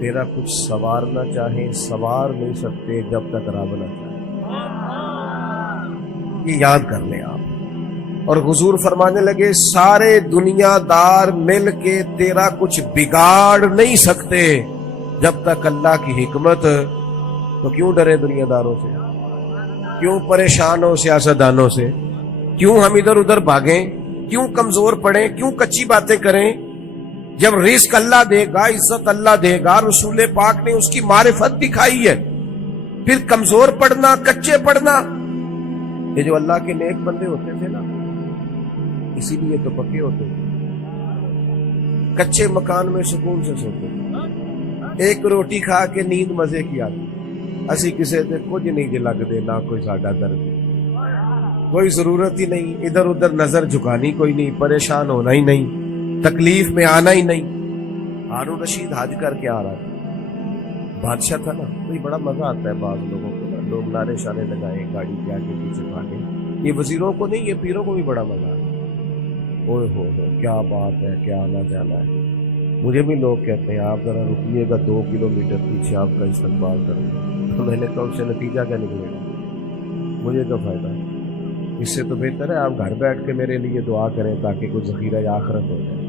تیرا کچھ سوارنا چاہیں سوار نہیں سکتے جب تک رب نہ چاہے. یہ یاد کر لیں آپ. اور حضور فرمانے لگے سارے دنیا دار مل کے تیرا کچھ بگاڑ نہیں سکتے جب تک اللہ کی حکمت. تو کیوں ڈرے دنیا داروں سے؟ کیوں پریشان ہو سیاستدانوں سے؟ کیوں ہم ادھر ادھر بھاگیں؟ کیوں کمزور پڑیں؟ کیوں کچی باتیں کریں؟ جب رزق اللہ دے گا، عزت اللہ دے گا، رسول پاک نے اس کی معرفت دکھائی ہے. پھر کمزور پڑنا، کچے پڑنا. یہ جو اللہ کے نیک بندے ہوتے تھے نا اسی لیے تو پکے ہوتے تھے. کچے مکان میں سکون سے سوتے تھے، ایک روٹی کھا کے نیند مزے کی آتی. اسی کسی سے کچھ نہیں جی لگتے، نہ کوئی ساڈا درد، کوئی ضرورت ہی نہیں، ادھر ادھر نظر جھکانی کوئی نہیں، پریشان ہونا ہی نہیں، تکلیف میں آنا ہی نہیں. ہارون رشید حج کر کے آ رہا تھا، بادشاہ تھا نا. کوئی بڑا مزہ آتا ہے بعض لوگوں کو نا، لوگ نعرے شانے لگائیں، گاڑی کے آگے پیچھے بھاگے. یہ وزیروں کو نہیں، یہ پیروں کو بھی بڑا مزہ آتا ہے. اوہ ہو کیا بات ہے، کیا آنا جانا ہے. مجھے بھی لوگ کہتے ہیں آپ ذرا رکیے گا 2 کلومیٹر پیچھے آپ کا استقبال کریں. تو میں نے کہا اس سے نتیجہ کیا نکلے گا، مجھے تو فائدہ ہے. اس سے تو بہتر ہے آپ گھر بیٹھ کے میرے لیے دعا کریں تاکہ کوئی ذخیرہ آخرت ہو جائے،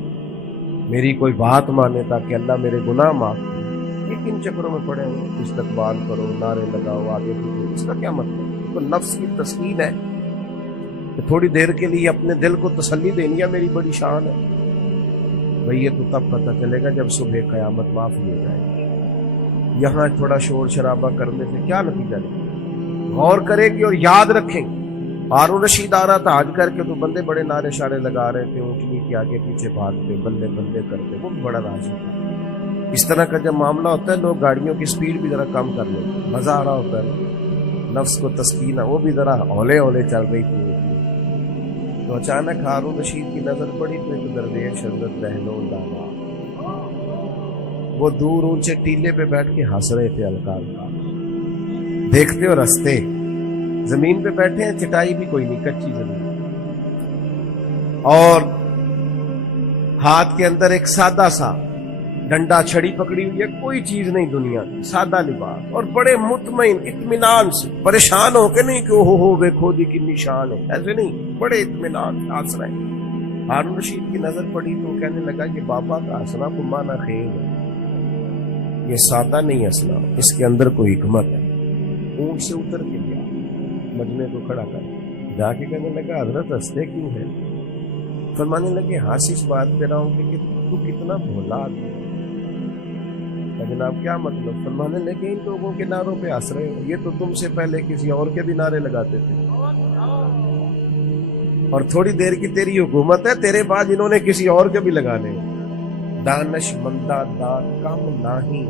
میری کوئی بات مانے تاکہ اللہ میرے گناہ معاف کرے. یہ کن چکروں میں پڑے ہو؟ استقبال کرو، نعرے لگاؤ، آگے پیچھے. اس کا کیا مطلب؟ تو نفس کی تسکین ہے کہ تھوڑی دیر کے لیے اپنے دل کو تسلی دینی ہے میری بڑی شان ہے. بھئی یہ تو تب پتہ چلے گا جب صبح قیامت معاف ہو جائے. یہاں تھوڑا شور شرابہ کرنے سے کیا نتیجہ نکلے؟ غور کرے گی اور یاد رکھیں. ہارون رشید آ رہا تھا حج کر کے تو بندے بڑے نعرے شارے لگا رہے تھے، اونٹنی کے آگے پیچھے بھاگتے، بلے بلے کرتے. وہ بھی بڑا راضی تھا. اس طرح کا جب معاملہ ہوتا ہے لوگ گاڑیوں کی سپیڈ بھی ذرا کم کر لیتے، مزہ آ رہا ہوتا ہے، نفس کو تسکین ہے. وہ بھی ذرا ہولے ہولے چل رہی تھی. تو اچانک ہارون رشید کی نظر پڑی تو ایک درویش حضرت بہلول لالا، وہ دور اونچے ٹیلے پہ بیٹھ کے ہنس رہے تھے. الکال کا دیکھتے اور ہنستے. زمین پہ بیٹھے ہیں، چٹائی بھی کوئی نہیں، کچی زمین، اور ہاتھ کے اندر ایک سادہ سا ڈنڈا چھڑی پکڑی ہوئی ہے، کوئی چیز نہیں دنیا کی، سادہ لباس، اور بڑے مطمئن اطمینان سے، پریشان ہو کے نہیں کہ ہو ویکھو دی کی نشان ہے، ایسے نہیں، بڑے اطمینان سے ہنس رہے ہیں. ہارون رشید کی نظر پڑی تو کہنے لگا کہ بابا کا ہنسنا کو مانا خیل ہے، یہ سادہ نہیں ہنسنا، اس کے اندر کوئی حکمت ہے. اونٹ سے اتر کے گیا، مجمع کو کھڑا کر جا کے کہنے لگا حضرت ہنستے کیوں ہے؟ فرمانے لگے ہنس اس بات پہ رہا ہوں کہ تو کتنا بھولا آدمی. جناب کیا مطلب؟ فرمانے لگے ان لوگوں کے نعروں پہ ہنس رہے ہو، یہ تو تم سے پہلے کسی اور کے بھی نعرے لگاتے تھے، اور تھوڑی دیر کی تیری حکومت ہے، تیرے بعد انہوں نے کسی اور کے بھی لگانے. دانش مندہ دا کم نہیں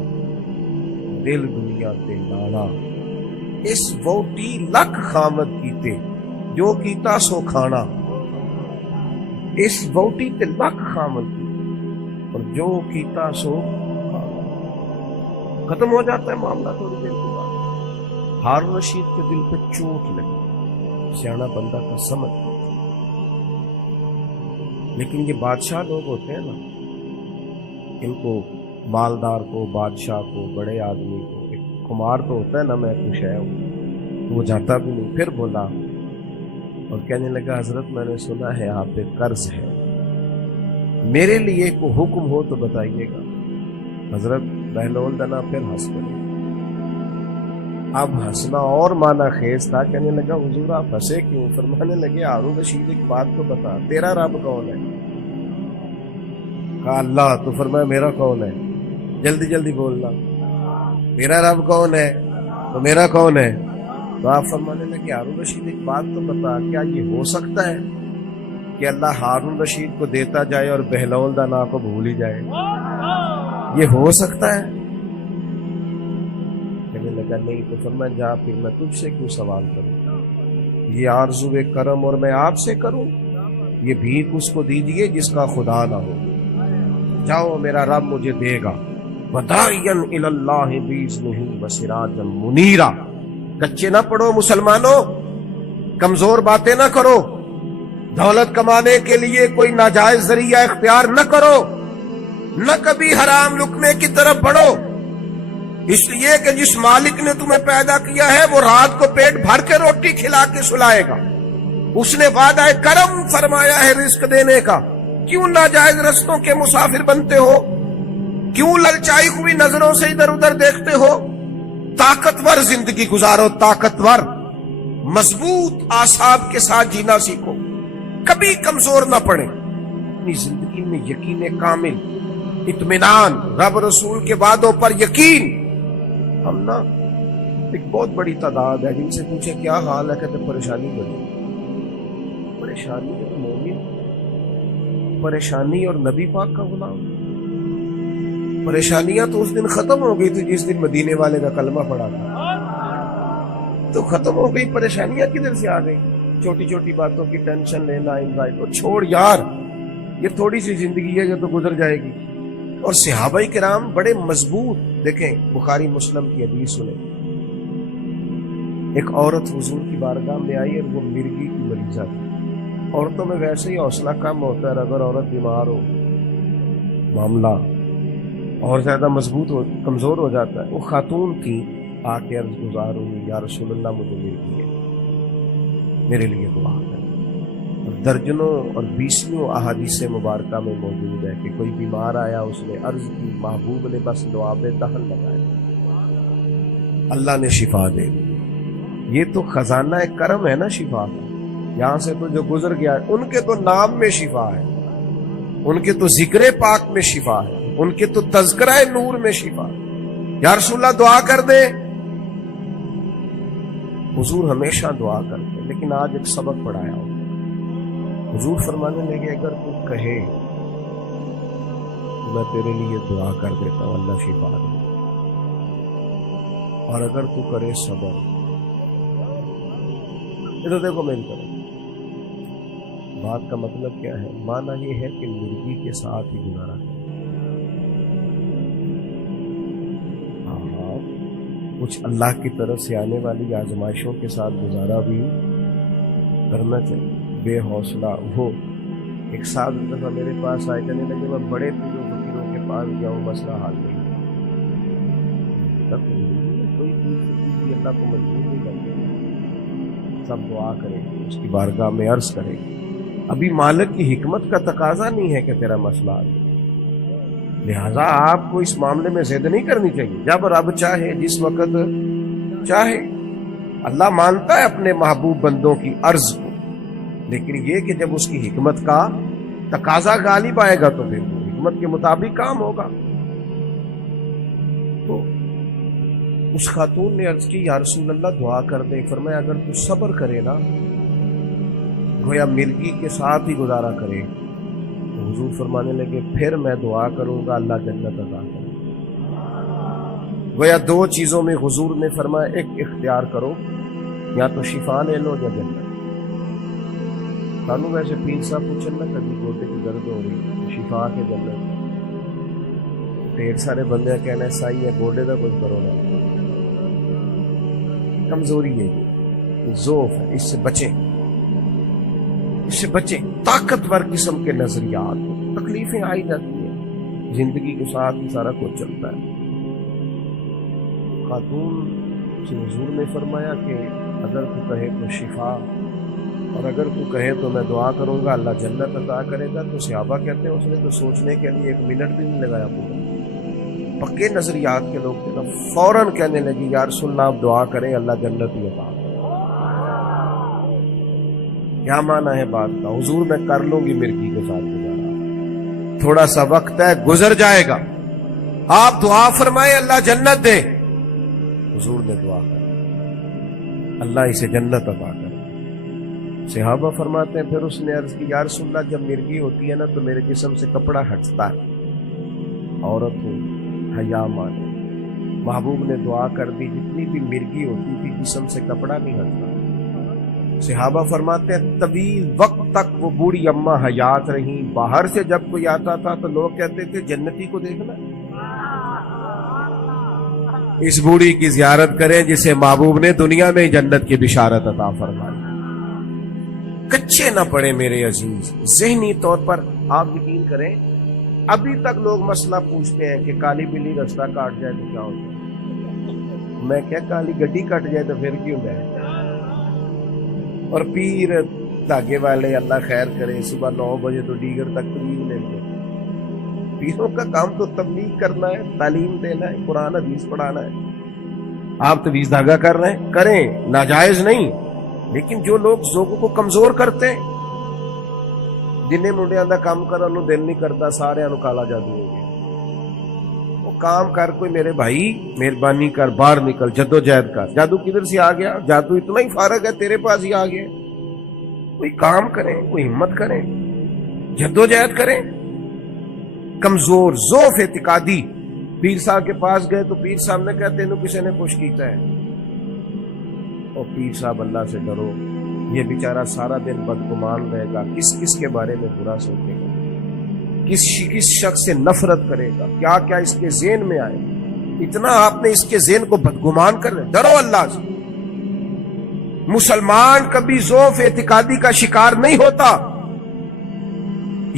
دل دنیا تے لاڑا، اس ووٹی لکھ خامد کیتے جو کیتا سو کھانا. اس ووٹی تے لکھ خامد کیتے اور جو کیتا سو ختم ہو جاتا ہے معاملہ تھوڑی دیر کے بعد. ہارون رشید کے دل پہ چوٹ لگی. سیانا بندہ کا سمجھ لیکن یہ بادشاہ لوگ ہوتے ہیں نا، ان کو مالدار کو، بادشاہ کو، بڑے آدمی کو ایک خمار تو ہوتا ہے نا، میں خوش ہے وہ جاتا بھی نہیں. پھر بولا اور کہنے لگا حضرت میں نے سنا ہے آپ پہ قرض ہے، میرے لیے کوئی حکم ہو تو بتائیے گا. حضرت بہلول دنا پھر ہنس پڑے. اب ہنسنا اور معنی خیز تھا. کہنے لگا حضور آپ ہنسے کیوں؟ فرمانے لگے ہارون رشید ایک بات تو بتا، تیرا رب کون ہے؟ کہا اللہ. تو فرمایا میرا کون ہے؟ جلدی جلدی بولنا. میرا رب کون ہے تو میرا کون ہے؟ تو آپ فرمانے لگے ہارون رشید ایک بات تو بتا، کیا یہ ہو سکتا ہے کہ اللہ ہارون رشید کو دیتا جائے اور بہلول دانا کو بھول ہی جائے؟ یہ ہو سکتا ہے؟ کہنے لگا نہیں. تو فرمایا جا پھر میں تجھ سے کیوں سوال کروں، یہ آرزو کرم اور میں آپ سے کروں؟ یہ بھیک اس کو دیجئے جس کا خدا نہ ہو. جاؤ میرا رب مجھے دے گا. وَدَاعِيًا إِلَى اللَّهِ بِإِذْنِهِ وَسِرَاجًا مُنِيرًا. کچے نہ پڑھو مسلمانوں، کمزور باتیں نہ کرو، دولت کمانے کے لیے کوئی ناجائز ذریعہ اختیار نہ کرو، نہ کبھی حرام لقمے کی طرف بڑھو. اس لیے کہ جس مالک نے تمہیں پیدا کیا ہے وہ رات کو پیٹ بھر کے روٹی کھلا کے سلائے گا. اس نے وعدہ کرم فرمایا ہے رزق دینے کا. کیوں ناجائز رستوں کے مسافر بنتے ہو؟ کیوں للچائی ہوئی نظروں سے ادھر ادھر دیکھتے ہو؟ طاقتور زندگی گزارو، طاقتور مضبوط اعصاب کے ساتھ جینا سیکھو، کبھی کمزور نہ پڑے. اپنی زندگی میں یقین کامل، اطمینان، رب رسول کے وعدوں پر یقین. ہم نا ایک بہت بڑی تعداد ہے جن سے پوچھے کیا حال ہے، کہتے پریشانی بڑی. پریشانی اور مومن، پریشانی اور نبی پاک کا غلام. پریشانیاں تو اس دن ختم ہو گئی تھی جس دن مدینے والے کا کلمہ پڑا تھا، تو ختم ہو گئی. پریشانیاں کدھر سے آ گئی؟ چھوٹی چھوٹی باتوں کی ٹینشن لینا، انزائٹی. اور چھوڑ یار، یہ تھوڑی سی زندگی ہے جو تو گزر جائے گی. اور صحابہ کرام بڑے مضبوط. دیکھیں بخاری مسلم کی حدیث سنیں. ایک عورت حضور کی بارگاہ میں آئی اور وہ مرگی کی مریضہ تھی. عورتوں میں ویسے ہی حوصلہ کم ہوتا ہے، اگر عورت بیمار ہو معاملہ اور زیادہ مضبوط ہو، کمزور ہو جاتا ہے. وہ خاتون تھی، آ کے عرض گزار ہوئی یا رسول اللہ مجھے مرگی ہے، میرے لیے دعا کریں. اور درجنوں اور 20 احادیث مبارکہ میں موجود ہے کہ کوئی بیمار آیا، اس نے عرض کی، محبوب نے بس لعاب دہن لگایا، اللہ نے شفا دے دی. یہ تو خزانہ کرم ہے نا شفا کا. یہاں سے تو جو گزر گیا ہے، ان کے تو نام میں شفا ہے، ان کے تو ذکر پاک میں شفا ہے، ان کے تو تذکرہ نور میں شفا. یا رسول اللہ دعا کر دے. حضور ہمیشہ دعا کرتے، لیکن آج ایک سبق پڑھایا ہوں. حضور فرمانے لگے اگر تو کہے تو میں تیرے لیے دعا کر دیتا ہوں، اللہ شفا دے. اور اگر تو کرے صبر. ادھر دیکھو میری طرف. بات کا مطلب کیا ہے؟ معنی یہ ہے کہ مرغی کے ساتھ ہی گزارا کرے. کچھ اللہ کی طرف سے آنے والی آزمائشوں کے ساتھ گزارا بھی کرنا چاہیے. بے حوصلہ. وہ ایک ساتھ دفعہ میرے پاس آئے، کہنے لگے میں بڑے پیروں فقیروں کے پاس گیا ہوں، مسئلہ حل نہیں. کوئی چیز اللہ کو مجبور نہیں کرتے. سب دعا کریں، اس کی بارگاہ میں عرض کریں. ابھی مالک کی حکمت کا تقاضا نہیں ہے کہ تیرا مسئلہ حل ہو. لہذا آپ کو اس معاملے میں زید نہیں کرنی چاہیے. جب رب چاہے، جس وقت چاہے. اللہ مانتا ہے اپنے محبوب بندوں کی عرض کو، لیکن یہ کہ جب اس کی حکمت کا تقاضا غالب آئے گا تو پھر وہ حکمت کے مطابق کام ہوگا. تو اس خاتون نے عرض کی یا رسول اللہ دعا کر دے. فرمایا اگر تو صبر کرے نا، گویا مرغی کے ساتھ ہی گزارا کرے. حضور فرمانے لگے پھر میں دعا کروں گا اللہ جنت عطا کرے. گویا 2 چیزوں میں حضور نے فرمایا ایک اختیار کرو، یا تو شفا لے لو یا جنت. سانو ویسے پیر صاحب پوچھن نا کبھی گوٹے کی درد ہو رہی، شفا کے جنت. ڈھیر سارے بندے کہنا ہے سائی ہے گوڈے کا کچھ کرو نا. کمزوری ہے، یہ ضعف ہے، اس سے بچیں. اس سے بچیں. طاقتور قسم کے نظریات، تکلیفیں آئی جاتی ہیں، زندگی کے ساتھ ہی سارا کچھ چلتا ہے. خاتون سے حضور نے فرمایا کہ اگر تو کہے تو شفا، اور اگر تو کہے تو میں دعا کروں گا اللہ جنت عطا کرے گا. تو صحابہ کہتے ہیں اس نے تو سوچنے کے لیے 1 منٹ بھی نہیں لگایا. پورا پکے نظریات کے لوگ تھے نا، فوراً کہنے لگی یا رسول اللہ آپ دعا کریں اللہ جنت ہی عطا کرے. کیا معنی ہے بات کا؟ حضور میں کر لوں گی مرغی کے ساتھ گزارا، تھوڑا سا وقت ہے گزر جائے گا، آپ دعا فرمائے اللہ جنت دے. حضور نے دعا کر اللہ اسے جنت عطا کرے. صحابہ فرماتے ہیں پھر اس نے عرض کی یا رسول اللہ جب مرغی ہوتی ہے نا تو میرے جسم سے کپڑا ہٹتا ہے، عورت ہو حیا مانے. محبوب نے دعا کر دی جتنی بھی مرغی ہوتی تھی جسم سے کپڑا نہیں ہٹتا. صحابہ فرماتے ہیں طویل وقت تک وہ بوڑھی اماں حیات رہی. باہر سے جب کوئی آتا تھا تو لوگ کہتے تھے جنتی کو دیکھنا، اس بوڑھی کی زیارت کریں جسے محبوب نے دنیا میں جنت کی بشارت عطا فرمائی. کچے نہ پڑے میرے عزیز. ذہنی طور پر آپ یقین کریں ابھی تک لوگ مسئلہ پوچھتے ہیں کہ کالی بلی رستہ کاٹ جائے تو کیا ہوتا ہے. میں کیا کالی گڈی کٹ جائے تو پھر کیوں گئے. اور پیر دھاگے والے اللہ خیر کرے صبح 9 بجے تو دیگر تک تبلیغ لیتے. پیروں کا کام تو تبلیغ کرنا ہے، تعلیم دینا ہے، قرآن حدیث پڑھانا ہے. آپ تویز دھاگا کر رہے ہیں کریں، ناجائز نہیں. لیکن جو لوگ لوگوں کو کمزور کرتے ہیں، جنہیں منڈیاں دا کام کرن نو دل نہیں کرتا سارے نو کالا جادو ہو گیا. وہ کام کر کوئی میرے بھائی مہربانی کر باہر نکل جدوجہد کر. جادو کدھر سے آ گیا؟ جادو اتنا ہی فارغ ہے تیرے پاس ہی آ گیا. کوئی کام کریں، کوئی ہمت کریں، جدوجہد کریں. کمزور ضعف اعتقادی پیر صاحب کے پاس گئے تو پیر صاحب نے کہا تینوں کسی نے کچھ کیتا ہے. اور پیر صاحب اللہ سے ڈرو، یہ بیچارہ سارا دن بدگمان رہے گا، کس کس کے بارے میں برا سوچے گا، کس شخص سے نفرت کرے گا، کیا کیا اس کے ذہن میں آئے. اتنا آپ نے اس کے ذہن کو بدگمان کر رہے. ڈرو اللہ سے. مسلمان کبھی ضعف اعتقادی کا شکار نہیں ہوتا.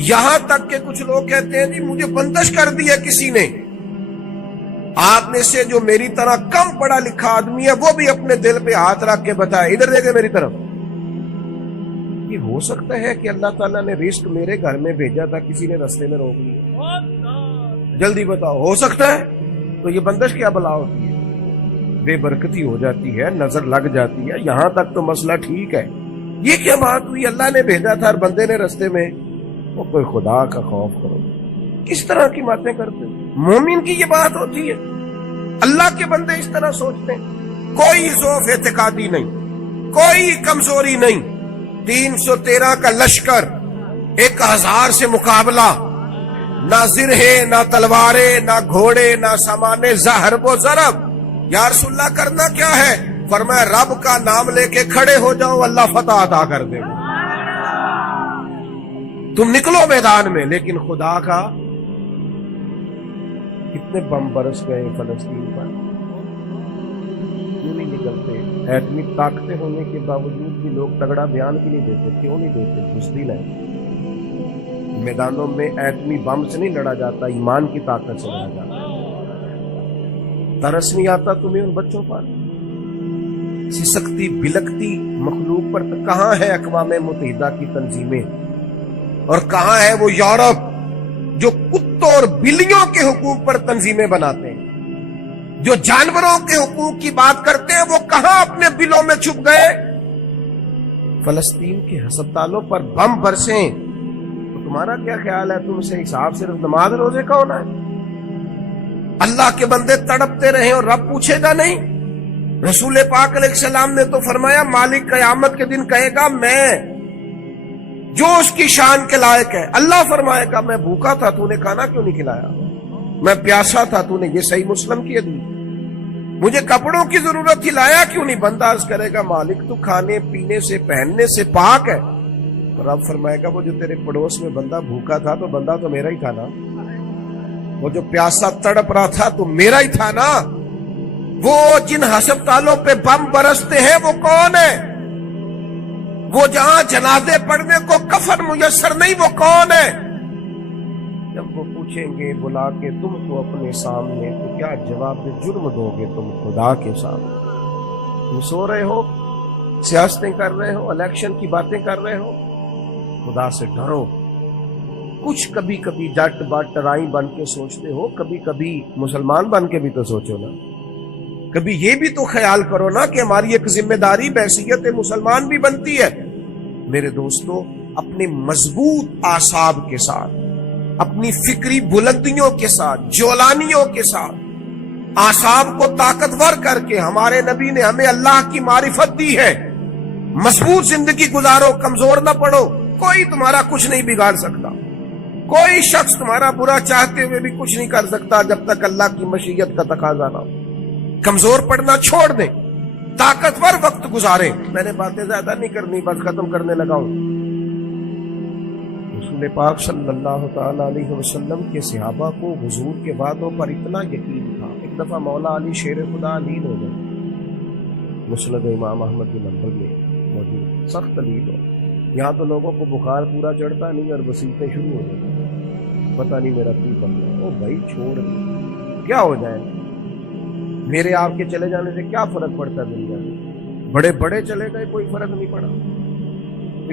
یہاں تک کہ کچھ لوگ کہتے ہیں جی مجھے بندش کر دی ہے کسی نے. آپ نے سے جو میری طرح کم پڑھا لکھا آدمی ہے وہ بھی اپنے دل پہ ہاتھ رکھ کے بتائے ادھر دیکھے میری طرف. یہ ہو سکتا ہے کہ اللہ تعالیٰ نے رزق میرے گھر میں بھیجا تھا کسی نے رستے میں روک لیا. جلدی بتاؤ ہو سکتا ہے؟ تو یہ بندش کیا بلا ہوتی ہے؟ بے برکتی ہو جاتی ہے، نظر لگ جاتی ہے. یہاں تک تو مسئلہ ٹھیک ہے. یہ کیا بات ہوئی اللہ نے بھیجا تھا اور بندے نے رستے میں. وہ کوئی خدا کا خوف کرو. کس طرح کی باتیں کرتے ہیں؟ مومن کی یہ بات ہوتی ہے. اللہ کے بندے اس طرح سوچتے ہیں. کوئی ضعف اعتقادی نہیں، کوئی کمزوری نہیں. 313 کا لشکر، 1000 سے مقابلہ. نہ زرہے، نہ تلواریں، نہ گھوڑے، نہ سامان ضرب و ضرب. یا رسول اللہ کرنا کیا ہے؟ فرمایا رب کا نام لے کے کھڑے ہو جاؤ، اللہ فتح عطا کر دے گا. تم نکلو میدان میں. لیکن خدا کا کتنے بم برس گئے فلسطین پر، کیوں نہیں نکلتے؟ ایٹمی طاقتیں ہونے کے باوجود بھی لوگ تگڑا بیان بھی نہیں دیتے. کیوں نہیں دیتے؟ بزدل ہے. میدانوں میں ایٹمی بم سے نہیں لڑا جاتا، ایمان کی طاقت سے لڑا جاتا. ترس نہیں آتا تمہیں ان بچوں پر؟ سسکتی بلکتی مخلوق پر کہاں ہے اقوام متحدہ کی تنظیمیں؟ اور کہاں ہے وہ یورپ جو کتوں اور بلیوں کے حقوق پر تنظیمیں بناتے ہیں؟ جو جانوروں کے حقوق کی بات کرتے ہیں وہ کہاں اپنے بلوں میں چھپ گئے؟ فلسطین کے ہسپتالوں پر بم برسیں تو تمہارا کیا خیال ہے؟ تم سے حساب صرف نماز روزے کا ہونا ہے؟ اللہ کے بندے تڑپتے رہیں اور رب پوچھے گا نہیں؟ رسول پاک علیہ السلام نے تو فرمایا مالک قیامت کے دن کہے گا میں جو اس کی شان کے لائق ہے. اللہ فرمائے گا میں بھوکا تھا تو نے کھانا کیوں نہیں کھلایا، میں پیاسا تھا تو نے، یہ صحیح مسلم کی حدیث، مجھے کپڑوں کی ضرورت تھی لایا کیوں نہیں. بندہ عرض کرے گا مالک تو کھانے پینے سے پہننے سے پاک ہے. رب فرمائے گا وہ جو تیرے پڑوس میں بندہ بھوکا تھا تو بندہ تو میرا ہی تھا نا، وہ جو پیاسا تڑپ رہا تھا تو میرا ہی تھا نا. وہ جن ہسپتالوں پہ بم برستے ہیں وہ کون ہے؟ وہ جہاں جنازے پڑھنے کو کفن میسر نہیں، وہ کون ہے؟ جب وہ پوچھیں گے بلا کے تم کو اپنے سامنے، تو کیا جواب جرم دو گے تم خدا کے سامنے؟ تم سو رہے ہو، سیاستیں کر رہے ہو، الیکشن کی باتیں کر رہے ہو، خدا سے ڈرو۔ کچھ کبھی کبھی جٹ بٹ رائی بن کے سوچتے ہو، کبھی کبھی مسلمان بن کے بھی تو سوچو نا، کبھی یہ بھی تو خیال کرو نا کہ ہماری ایک ذمہ داری بحیثیت مسلمان بھی بنتی ہے۔ میرے دوستو، اپنے مضبوط اعصاب کے ساتھ، اپنی فکری بلندیوں کے ساتھ، جولانیوں کے ساتھ، اعصاب کو طاقتور کر کے ہمارے نبی نے ہمیں اللہ کی معرفت دی ہے۔ مضبوط زندگی گزارو، کمزور نہ پڑو۔ کوئی تمہارا کچھ نہیں بگاڑ سکتا، کوئی شخص تمہارا برا چاہتے ہوئے بھی کچھ نہیں کر سکتا جب تک اللہ کی مشیت کا تقاضا نہ ہو۔ کمزور پڑنا چھوڑ دیں، طاقتور وقت گزاریں۔ میں نے باتیں زیادہ نہیں کرنی، بس ختم کرنے لگا ہوں۔ رسول پاک صلی اللہ تعالی علیہ وسلم کے صحابہ کو حضور کے وعدوں پر اتنا یقین تھا، ایک دفعہ مولا علی شیر خدا لیل ہو گئے، مسند امام احمد بن حنبل میں موجود، سخت لیل ہو۔ یہاں تو لوگوں کو بخار پورا چڑھتا نہیں اور وسیلتیں شروع ہو جاتی، پتہ نہیں میرا کی بننا۔ او بھائی چھوڑ دیں، کیا ہو جائے، میرے آپ کے چلے جانے سے کیا فرق پڑتا ہے دنیا میں؟ بڑے بڑے چلے گئے، کوئی فرق نہیں پڑا۔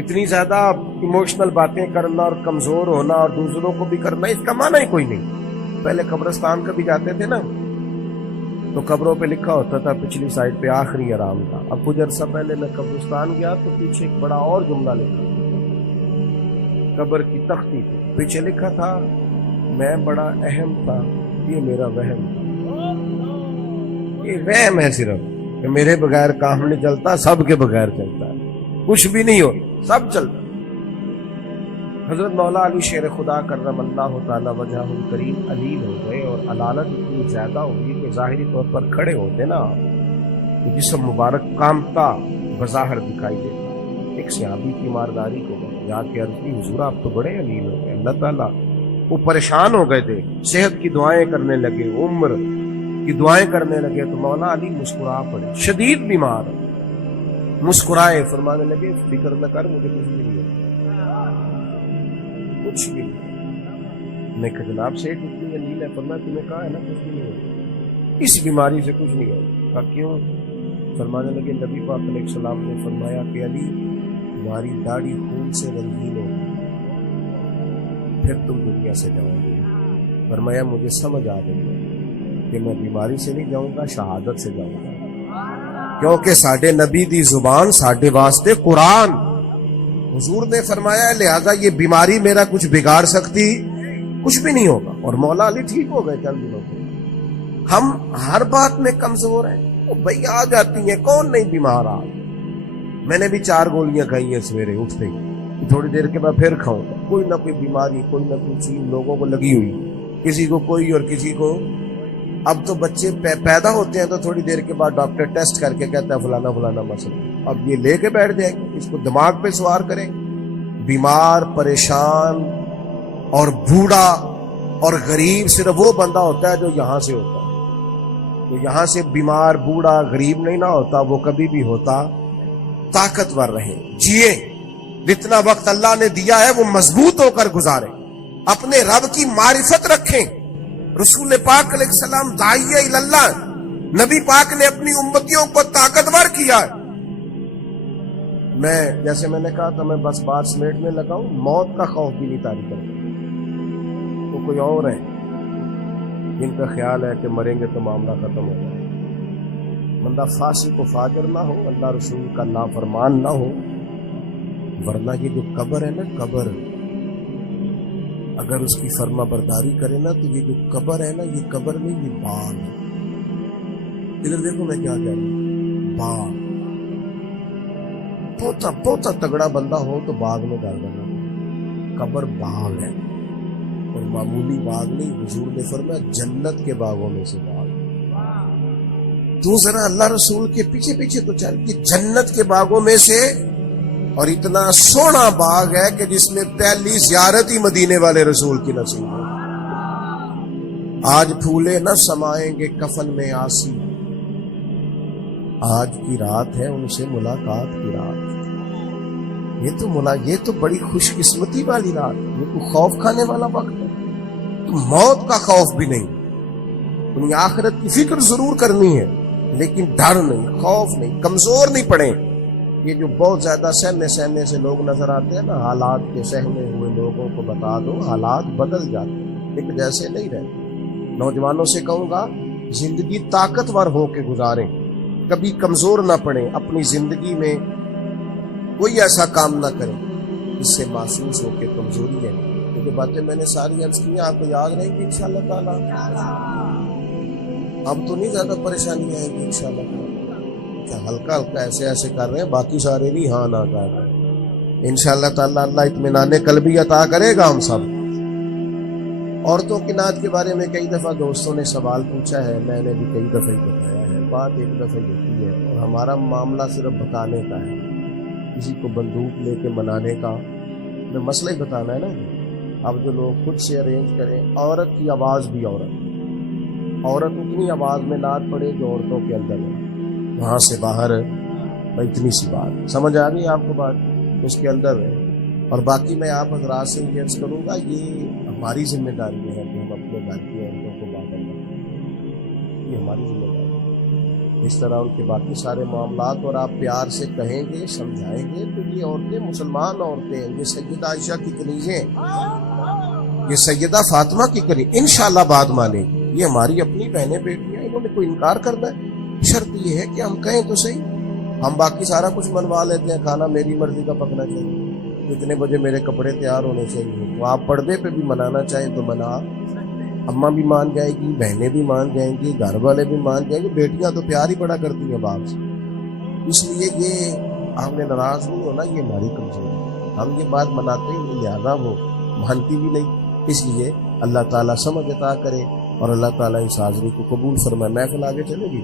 اتنی زیادہ ایموشنل باتیں کرنا اور کمزور ہونا اور دوسروں کو بھی کرنا، اس کا معنی ہی کوئی نہیں۔ پہلے قبرستان کبھی جاتے تھے نا، تو قبروں پہ لکھا ہوتا تھا پچھلی سائڈ پہ آخری آرام تھا۔ اب کچھ عرصہ پہلے میں قبرستان گیا تو پیچھے ایک بڑا اور جملہ لکھا، قبر کی تختی پہ پیچھے لکھا تھا، میں بڑا اہم تھا، یہ میرا وہم تھا۔ یہ وہم ہے صرف کہ میرے بغیر کام نہیں چلتا، سب کے بغیر چلتا ہے، کچھ بھی نہیں ہو، سب چلتا۔ حضرت مولا علی شیر خدا کرم اللہ تعالی وجہہ الکریم علیل ہو گئے، اور علالت اتنی زیادہ ہوئی کہ ظاہری طور پر کھڑے ہوتے نا تو جسم مبارک کامتا بظاہر دکھائی دیتا۔ ایک صحابی کی مارداری کو جا کے عرض کی، حضور آپ تو بڑے علیل ہو گئے، اللہ تعالیٰ۔ وہ پریشان ہو گئے تھے، صحت کی دعائیں کرنے لگے، عمر کی دعائیں کرنے لگے، تو مولا علی مسکرا پڑے، شدید بیمار مسکرائے، فرمانے لگے فکر نہ کر، مجھے کچھ بھی نہیں ہوگا، کچھ بھی نہیں۔ میں کہا جناب سے اتنی علیل ہے، فرمایا تمہیں کہا ہے نا کچھ بھی نہیں ہوگا، اس بیماری سے کچھ نہیں ہوگا۔ کہا کیوں؟ فرمانے لگے نبی پاک علیہ السلام نے فرمایا کہ علی تمہاری داڑھی خون سے رنگین ہوگی، پھر تم دنیا سے جاؤ گے۔ فرمایا مجھے سمجھ آ گئی کہ میں بیماری سے نہیں جاؤں گا، شہادت سے جاؤں گا، کیونکہ ساڈے نبی دی زبان ساڈے واسطے قرآن۔ حضور نے فرمایا لہذا یہ بیماری میرا کچھ بگاڑ سکتی کچھ بھی نہیں ہوگا، اور مولا علی ٹھیک ہو گئے چند دنوں میں۔ ہم ہر بات میں کمزور ہیں، وہ بھئی آ جاتی ہیں، کون نہیں بیمار آ۔ میں نے بھی 4 گولیاں کھائی ہیں سویرے اٹھتے ہی، تھوڑی دیر کے بعد پھر کھاؤں گا۔ کوئی نہ کوئی بیماری، کوئی نہ کوئی چیز لوگوں کو لگی ہوئی، کسی کو کوئی اور کسی کو۔ اب تو بچے پیدا ہوتے ہیں تو تھوڑی دیر کے بعد ڈاکٹر ٹیسٹ کر کے کہتا ہے فلانا فلانا مسئلہ، اب یہ لے کے بیٹھ جائیں گے، اس کو دماغ پہ سوار کریں۔ بیمار، پریشان اور بوڑھا اور غریب صرف وہ بندہ ہوتا ہے جو یہاں سے ہوتا ہے، جو یہاں سے بیمار، بوڑھا، غریب نہیں نہ ہوتا، وہ کبھی بھی ہوتا طاقتور رہے، جیے، جتنا وقت اللہ نے دیا ہے وہ مضبوط ہو کر گزارے، اپنے رب کی معرفت رکھیں۔ رسول پاک علیہ السلام داعیہ اللہ، نبی پاک نے اپنی امتیوں کو طاقتور کیا ہے۔ جیسے میں نے کہا تھا، میں بس بات سمیٹنے لگا ہوں، موت کا خوف بھی نہیں طاری کرتا۔ تو کوئی اور ہے جن کا خیال ہے کہ مریں گے تو معاملہ ختم ہو جائے۔ بندہ فاسق و فاجر نہ ہو، اللہ رسول کا نافرمان نہ ہو، ورنہ یہ جو قبر ہے نا، قبر اگر اس کی فرما برداری کرے نا تو یہ جو قبر ہے نا، یہ قبر نہیں، یہ باغ ہے۔ ادھر دیکھو میں کیا کہہ رہا ہوں، باغ۔ بہت تگڑا بندہ ہو تو باغ میں گھر بنا، قبر باغ ہے، اور معمولی باغ نہیں۔ حضور نے فرمایا جنت کے باغوں میں سے باغ۔ تو ذرا اللہ رسول کے پیچھے پیچھے تو چل کہ جنت کے باغوں میں سے، اور اتنا سونا باغ ہے کہ جس میں پہلی زیارت ہی مدینے والے رسول کی نصیب ہے۔ آج پھولے نہ سمائیں گے کفن میں آسی، آج کی رات ہے ان سے ملاقات کی رات۔ یہ تو بڑی خوش قسمتی والی رات، یہ تو خوف کھانے والا وقت ہے، تو موت کا خوف بھی نہیں، تمہیں آخرت کی فکر ضرور کرنی ہے لیکن ڈر نہیں، خوف نہیں، کمزور نہیں پڑے۔ یہ جو بہت زیادہ سہنے سے لوگ نظر آتے ہیں نا، حالات کے سہنے ہوئے لوگوں کو بتا دو حالات بدل جاتے ہیں، لیکن جیسے نہیں رہتے۔ نوجوانوں سے کہوں گا زندگی طاقتور ہو کے گزاریں، کبھی کمزور نہ پڑیں، اپنی زندگی میں کوئی ایسا کام نہ کریں جس سے محسوس ہو کہ کمزوری ہے۔ کیونکہ باتیں میں نے ساری عرض کی ہیں، آپ کو یاد رہیں گی انشاءاللہ تعالیٰ۔ اب تو نہیں زیادہ پریشانی آئیں گی انشاءاللہ تعالیٰ، کیا ہلکا ایسے کر رہے ہیں، باقی سارے نہیں ہاں نہ کر رہے ہیں انشاءاللہ تعالیٰ۔ اللہ اطمینان قلبی عطا کرے گا ہم سب۔ عورتوں کی نعت کے بارے میں کئی دفعہ دوستوں نے سوال پوچھا ہے، میں نے بھی کئی دفعہ بتایا ہے، بات ایک دفعہ ہوتی ہے اور ہمارا معاملہ صرف بتانے کا ہے، کسی کو بندوق لے کے منانے کا میں مسئلہ ہی بتانا ہے نا۔ اب جو لوگ خود سے ارینج کریں، عورت کی آواز بھی عورت اتنی آواز میں نعت پڑے جو عورتوں کے اندر ہے، وہاں سے باہر اتنی سی بات سمجھ آ رہی ہے آپ کو، بات اس کے اندر ہے۔ اور باقی میں آپ حضرات سے یہ عرض کروں گا، یہ ہماری ذمہ داری ہے کہ ہم اپنے گھر کی عورتوں کو باہر رکھیں، یہ ہماری ذمہ داری ہے۔ اس طرح ان کے باقی سارے معاملات اور آپ پیار سے کہیں گے، سمجھائیں گے تو یہ عورتیں مسلمان عورتیں ہیں، یہ سیدہ عائشہ کی کنیزیں، یہ سیدہ فاطمہ کی کنیز انشاءاللہ بات مانیں گی، یہ ہماری اپنی بہنیں بیٹیاں، انہوں نے کوئی انکار کرنا ہے؟ شرط یہ ہے کہ ہم کہیں تو صحیح، ہم باقی سارا کچھ منوا لیتے ہیں، کھانا میری مرضی کا پکنا چاہیے، اتنے بجے میرے کپڑے تیار ہونے چاہیے، وہ آپ پردے پہ بھی منانا چاہیں تو منا، اماں بھی مان جائے گی، بہنیں بھی مان جائیں گی، گھر والے بھی مان جائیں گے، بیٹیاں تو پیار ہی بڑا کرتی ہیں باپ سے۔ اس لیے یہ ہم نے ناراض نہیں ہونا، یہ ہماری کمزوری ہے، ہم یہ بات مناتے ہی نہیں، لہٰذا وہ مانتی بھی نہیں۔ اس لیے اللہ تعالیٰ سمجھ عطا کرے اور اللہ تعالیٰ اس حاضری کو قبول فرمائے۔ محفل آگے چلے گی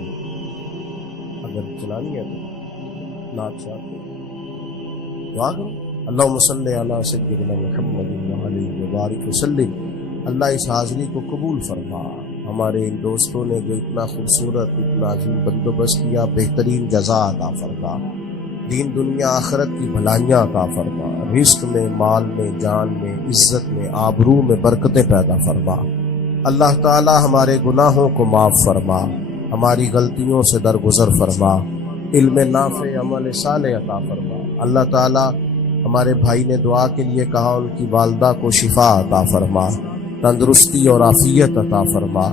اگر چلانی ہے تو نعت شاعت دعا کرو، اللہم صلی علی سیدنا محمد وعلیہ وبارک وسلم۔ اللہ اس حاضری کو قبول فرما، ہمارے ان دوستوں نے جو اتنا خوبصورت اتنا عظیم بندوبست کیا، بہترین جزا عطا فرما، دین دنیا آخرت کی بھلائیاں عطا فرما، رزق میں، مال میں، جان میں، عزت میں، آبرو میں برکتیں پیدا فرما۔ اللہ تعالی ہمارے گناہوں کو معاف فرما، ہماری غلطیوں سے درگزر فرما، علم نافع، عمل صالح عطا فرما۔ اللہ تعالی ہمارے بھائی نے دعا کے لیے کہا، ان کی والدہ کو شفا عطا فرما، تندرستی اور عافیت عطا فرما۔